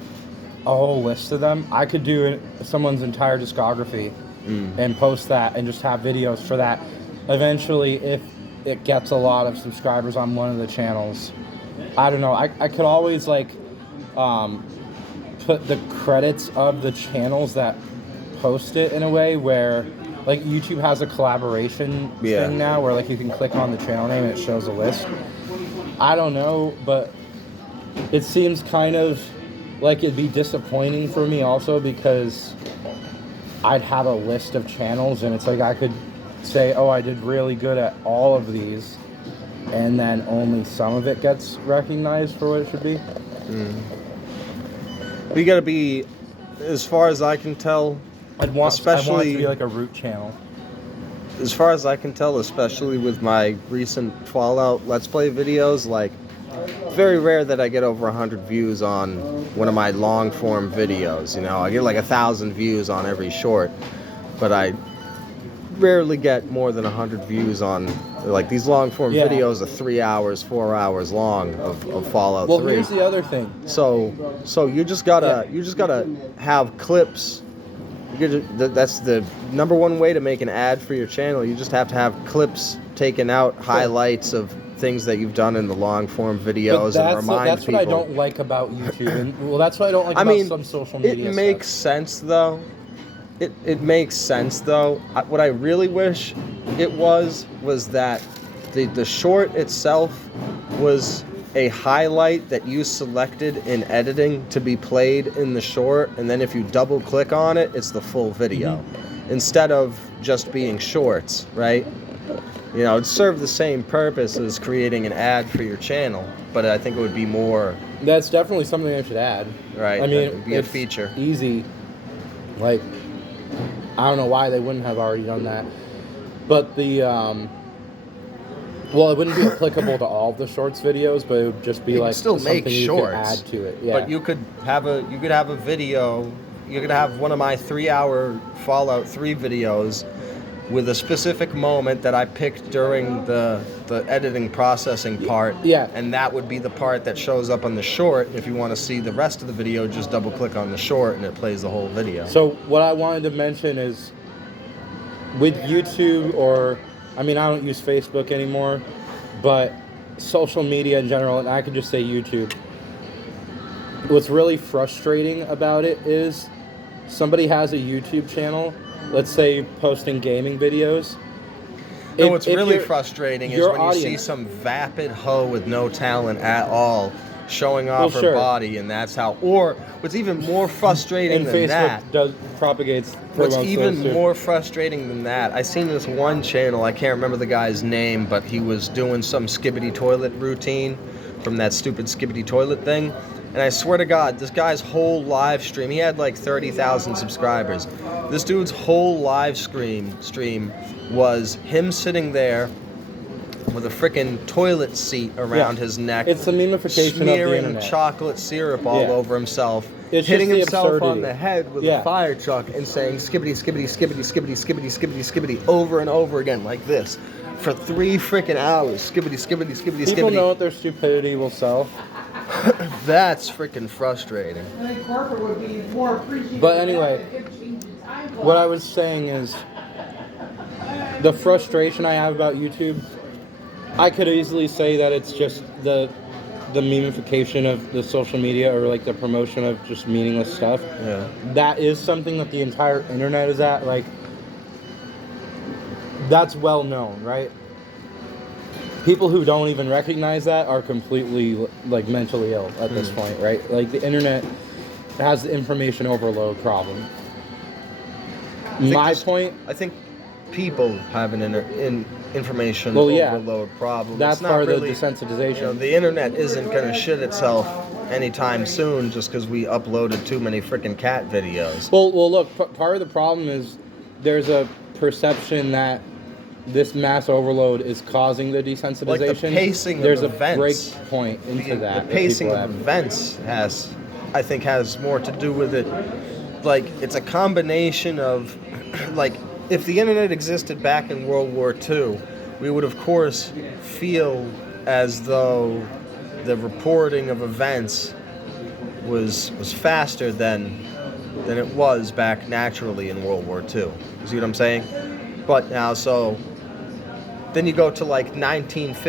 a whole list of them, I could do someone's entire discography and post that and just have videos for that. Eventually, if it gets a lot of subscribers on one of the channels, I don't know. I could always like put the credits of the channels that post it in a way where like YouTube has a collaboration thing now where like you can click on the channel name and it shows a list. I don't know, but it seems kind of like it'd be disappointing for me also because I'd have a list of channels and it's like I could say, oh, I did really good at all of these, and then only some of it gets recognized for what it should be. You gotta be, as far as I can tell, I want it to be like a root channel. As far as I can tell, especially with my recent Fallout Let's Play videos, like, it's very rare that I get over 100 views on one of my long form videos. You know, I get like 1,000 views on every short, but I rarely get more than 100 views on like these long form videos of 3 hours, 4 hours long of Fallout 3. Well, here's the other thing. So you just gotta have clips. That's the number one way to make an ad for your channel. You just have to have clips taken out, highlights of things that you've done in the long form videos, and remind that's people. That's what I don't like about YouTube. And, well, that's what I don't like about some social media It makes sense though. It makes sense though. What I really wish it was that the short itself was a highlight that you selected in editing to be played in the short, and then if you double click on it, it's the full video, instead of just being shorts, right? You know, it'd serve the same purpose as creating an ad for your channel, but I think it would be more... That's definitely something I should add. Right, I mean, it would be a feature. Easy. Like, I don't know why they wouldn't have already done that. But the, well, it wouldn't be applicable to all of the shorts videos, but it would just be You like could still something make you shorts, could add to it. Yeah. But you could have a video. You could have one of my 3-hour Fallout 3 videos with a specific moment that I picked during the editing processing part. Yeah. And that would be the part that shows up on the short. If you want to see the rest of the video, just double click on the short and it plays the whole video. So what I wanted to mention is with YouTube, or I mean, I don't use Facebook anymore, but social media in general, and I could just say YouTube. What's really frustrating about it is somebody has a YouTube channel, let's say posting gaming videos. No, what's really frustrating is when you see some vapid hoe with no talent at all showing off her body, and that's how. Or what's even more frustrating than Facebook that, propagates. What's even more frustrating than that, I seen this one channel, I can't remember the guy's name, but he was doing some skibbity toilet routine from that stupid skibbity toilet thing. And I swear to God, this guy's whole live stream, he had like 30,000 subscribers. This dude's whole live stream was him sitting with a freaking toilet seat around his neck. It's the memification of the smearing internet. Chocolate syrup all over himself. It's hitting just the himself absurdity. on the head with a fire truck and saying skibbity, skibbity, skibbity, skibbity, skibbity, skibbity, skibbity over and over again like this for 3 freaking hours. Skibbity, skibbity, skibbity, People skibbity. know what their stupidity will sell. That's freaking frustrating. I think corporate would be more appreciative. But anyway, what I was saying is the frustration I have about YouTube, I could easily say that it's just the memification of the social media, or like the promotion of just meaningless stuff. Yeah. That is something that the entire internet is at. Like, that's well known, right? People who don't even recognize that are completely like mentally ill at this point, right? Like, the internet has the information overload problem. I think people have an information overload problem. That's it's not part of really, the desensitization. You know, the internet isn't going to shit itself anytime soon just because we uploaded too many freaking cat videos. Well, look, part of the problem is there's a perception that this mass overload is causing the desensitization. Like the pacing there's of events. There's a break point into that. The pacing of events has more to do with it. Like, it's a combination of, like, if the internet existed back in World War II, we would, of course, feel as though the reporting of events was faster than than it was back naturally in World War II. You see what I'm saying? But now, so then you go to like 1950.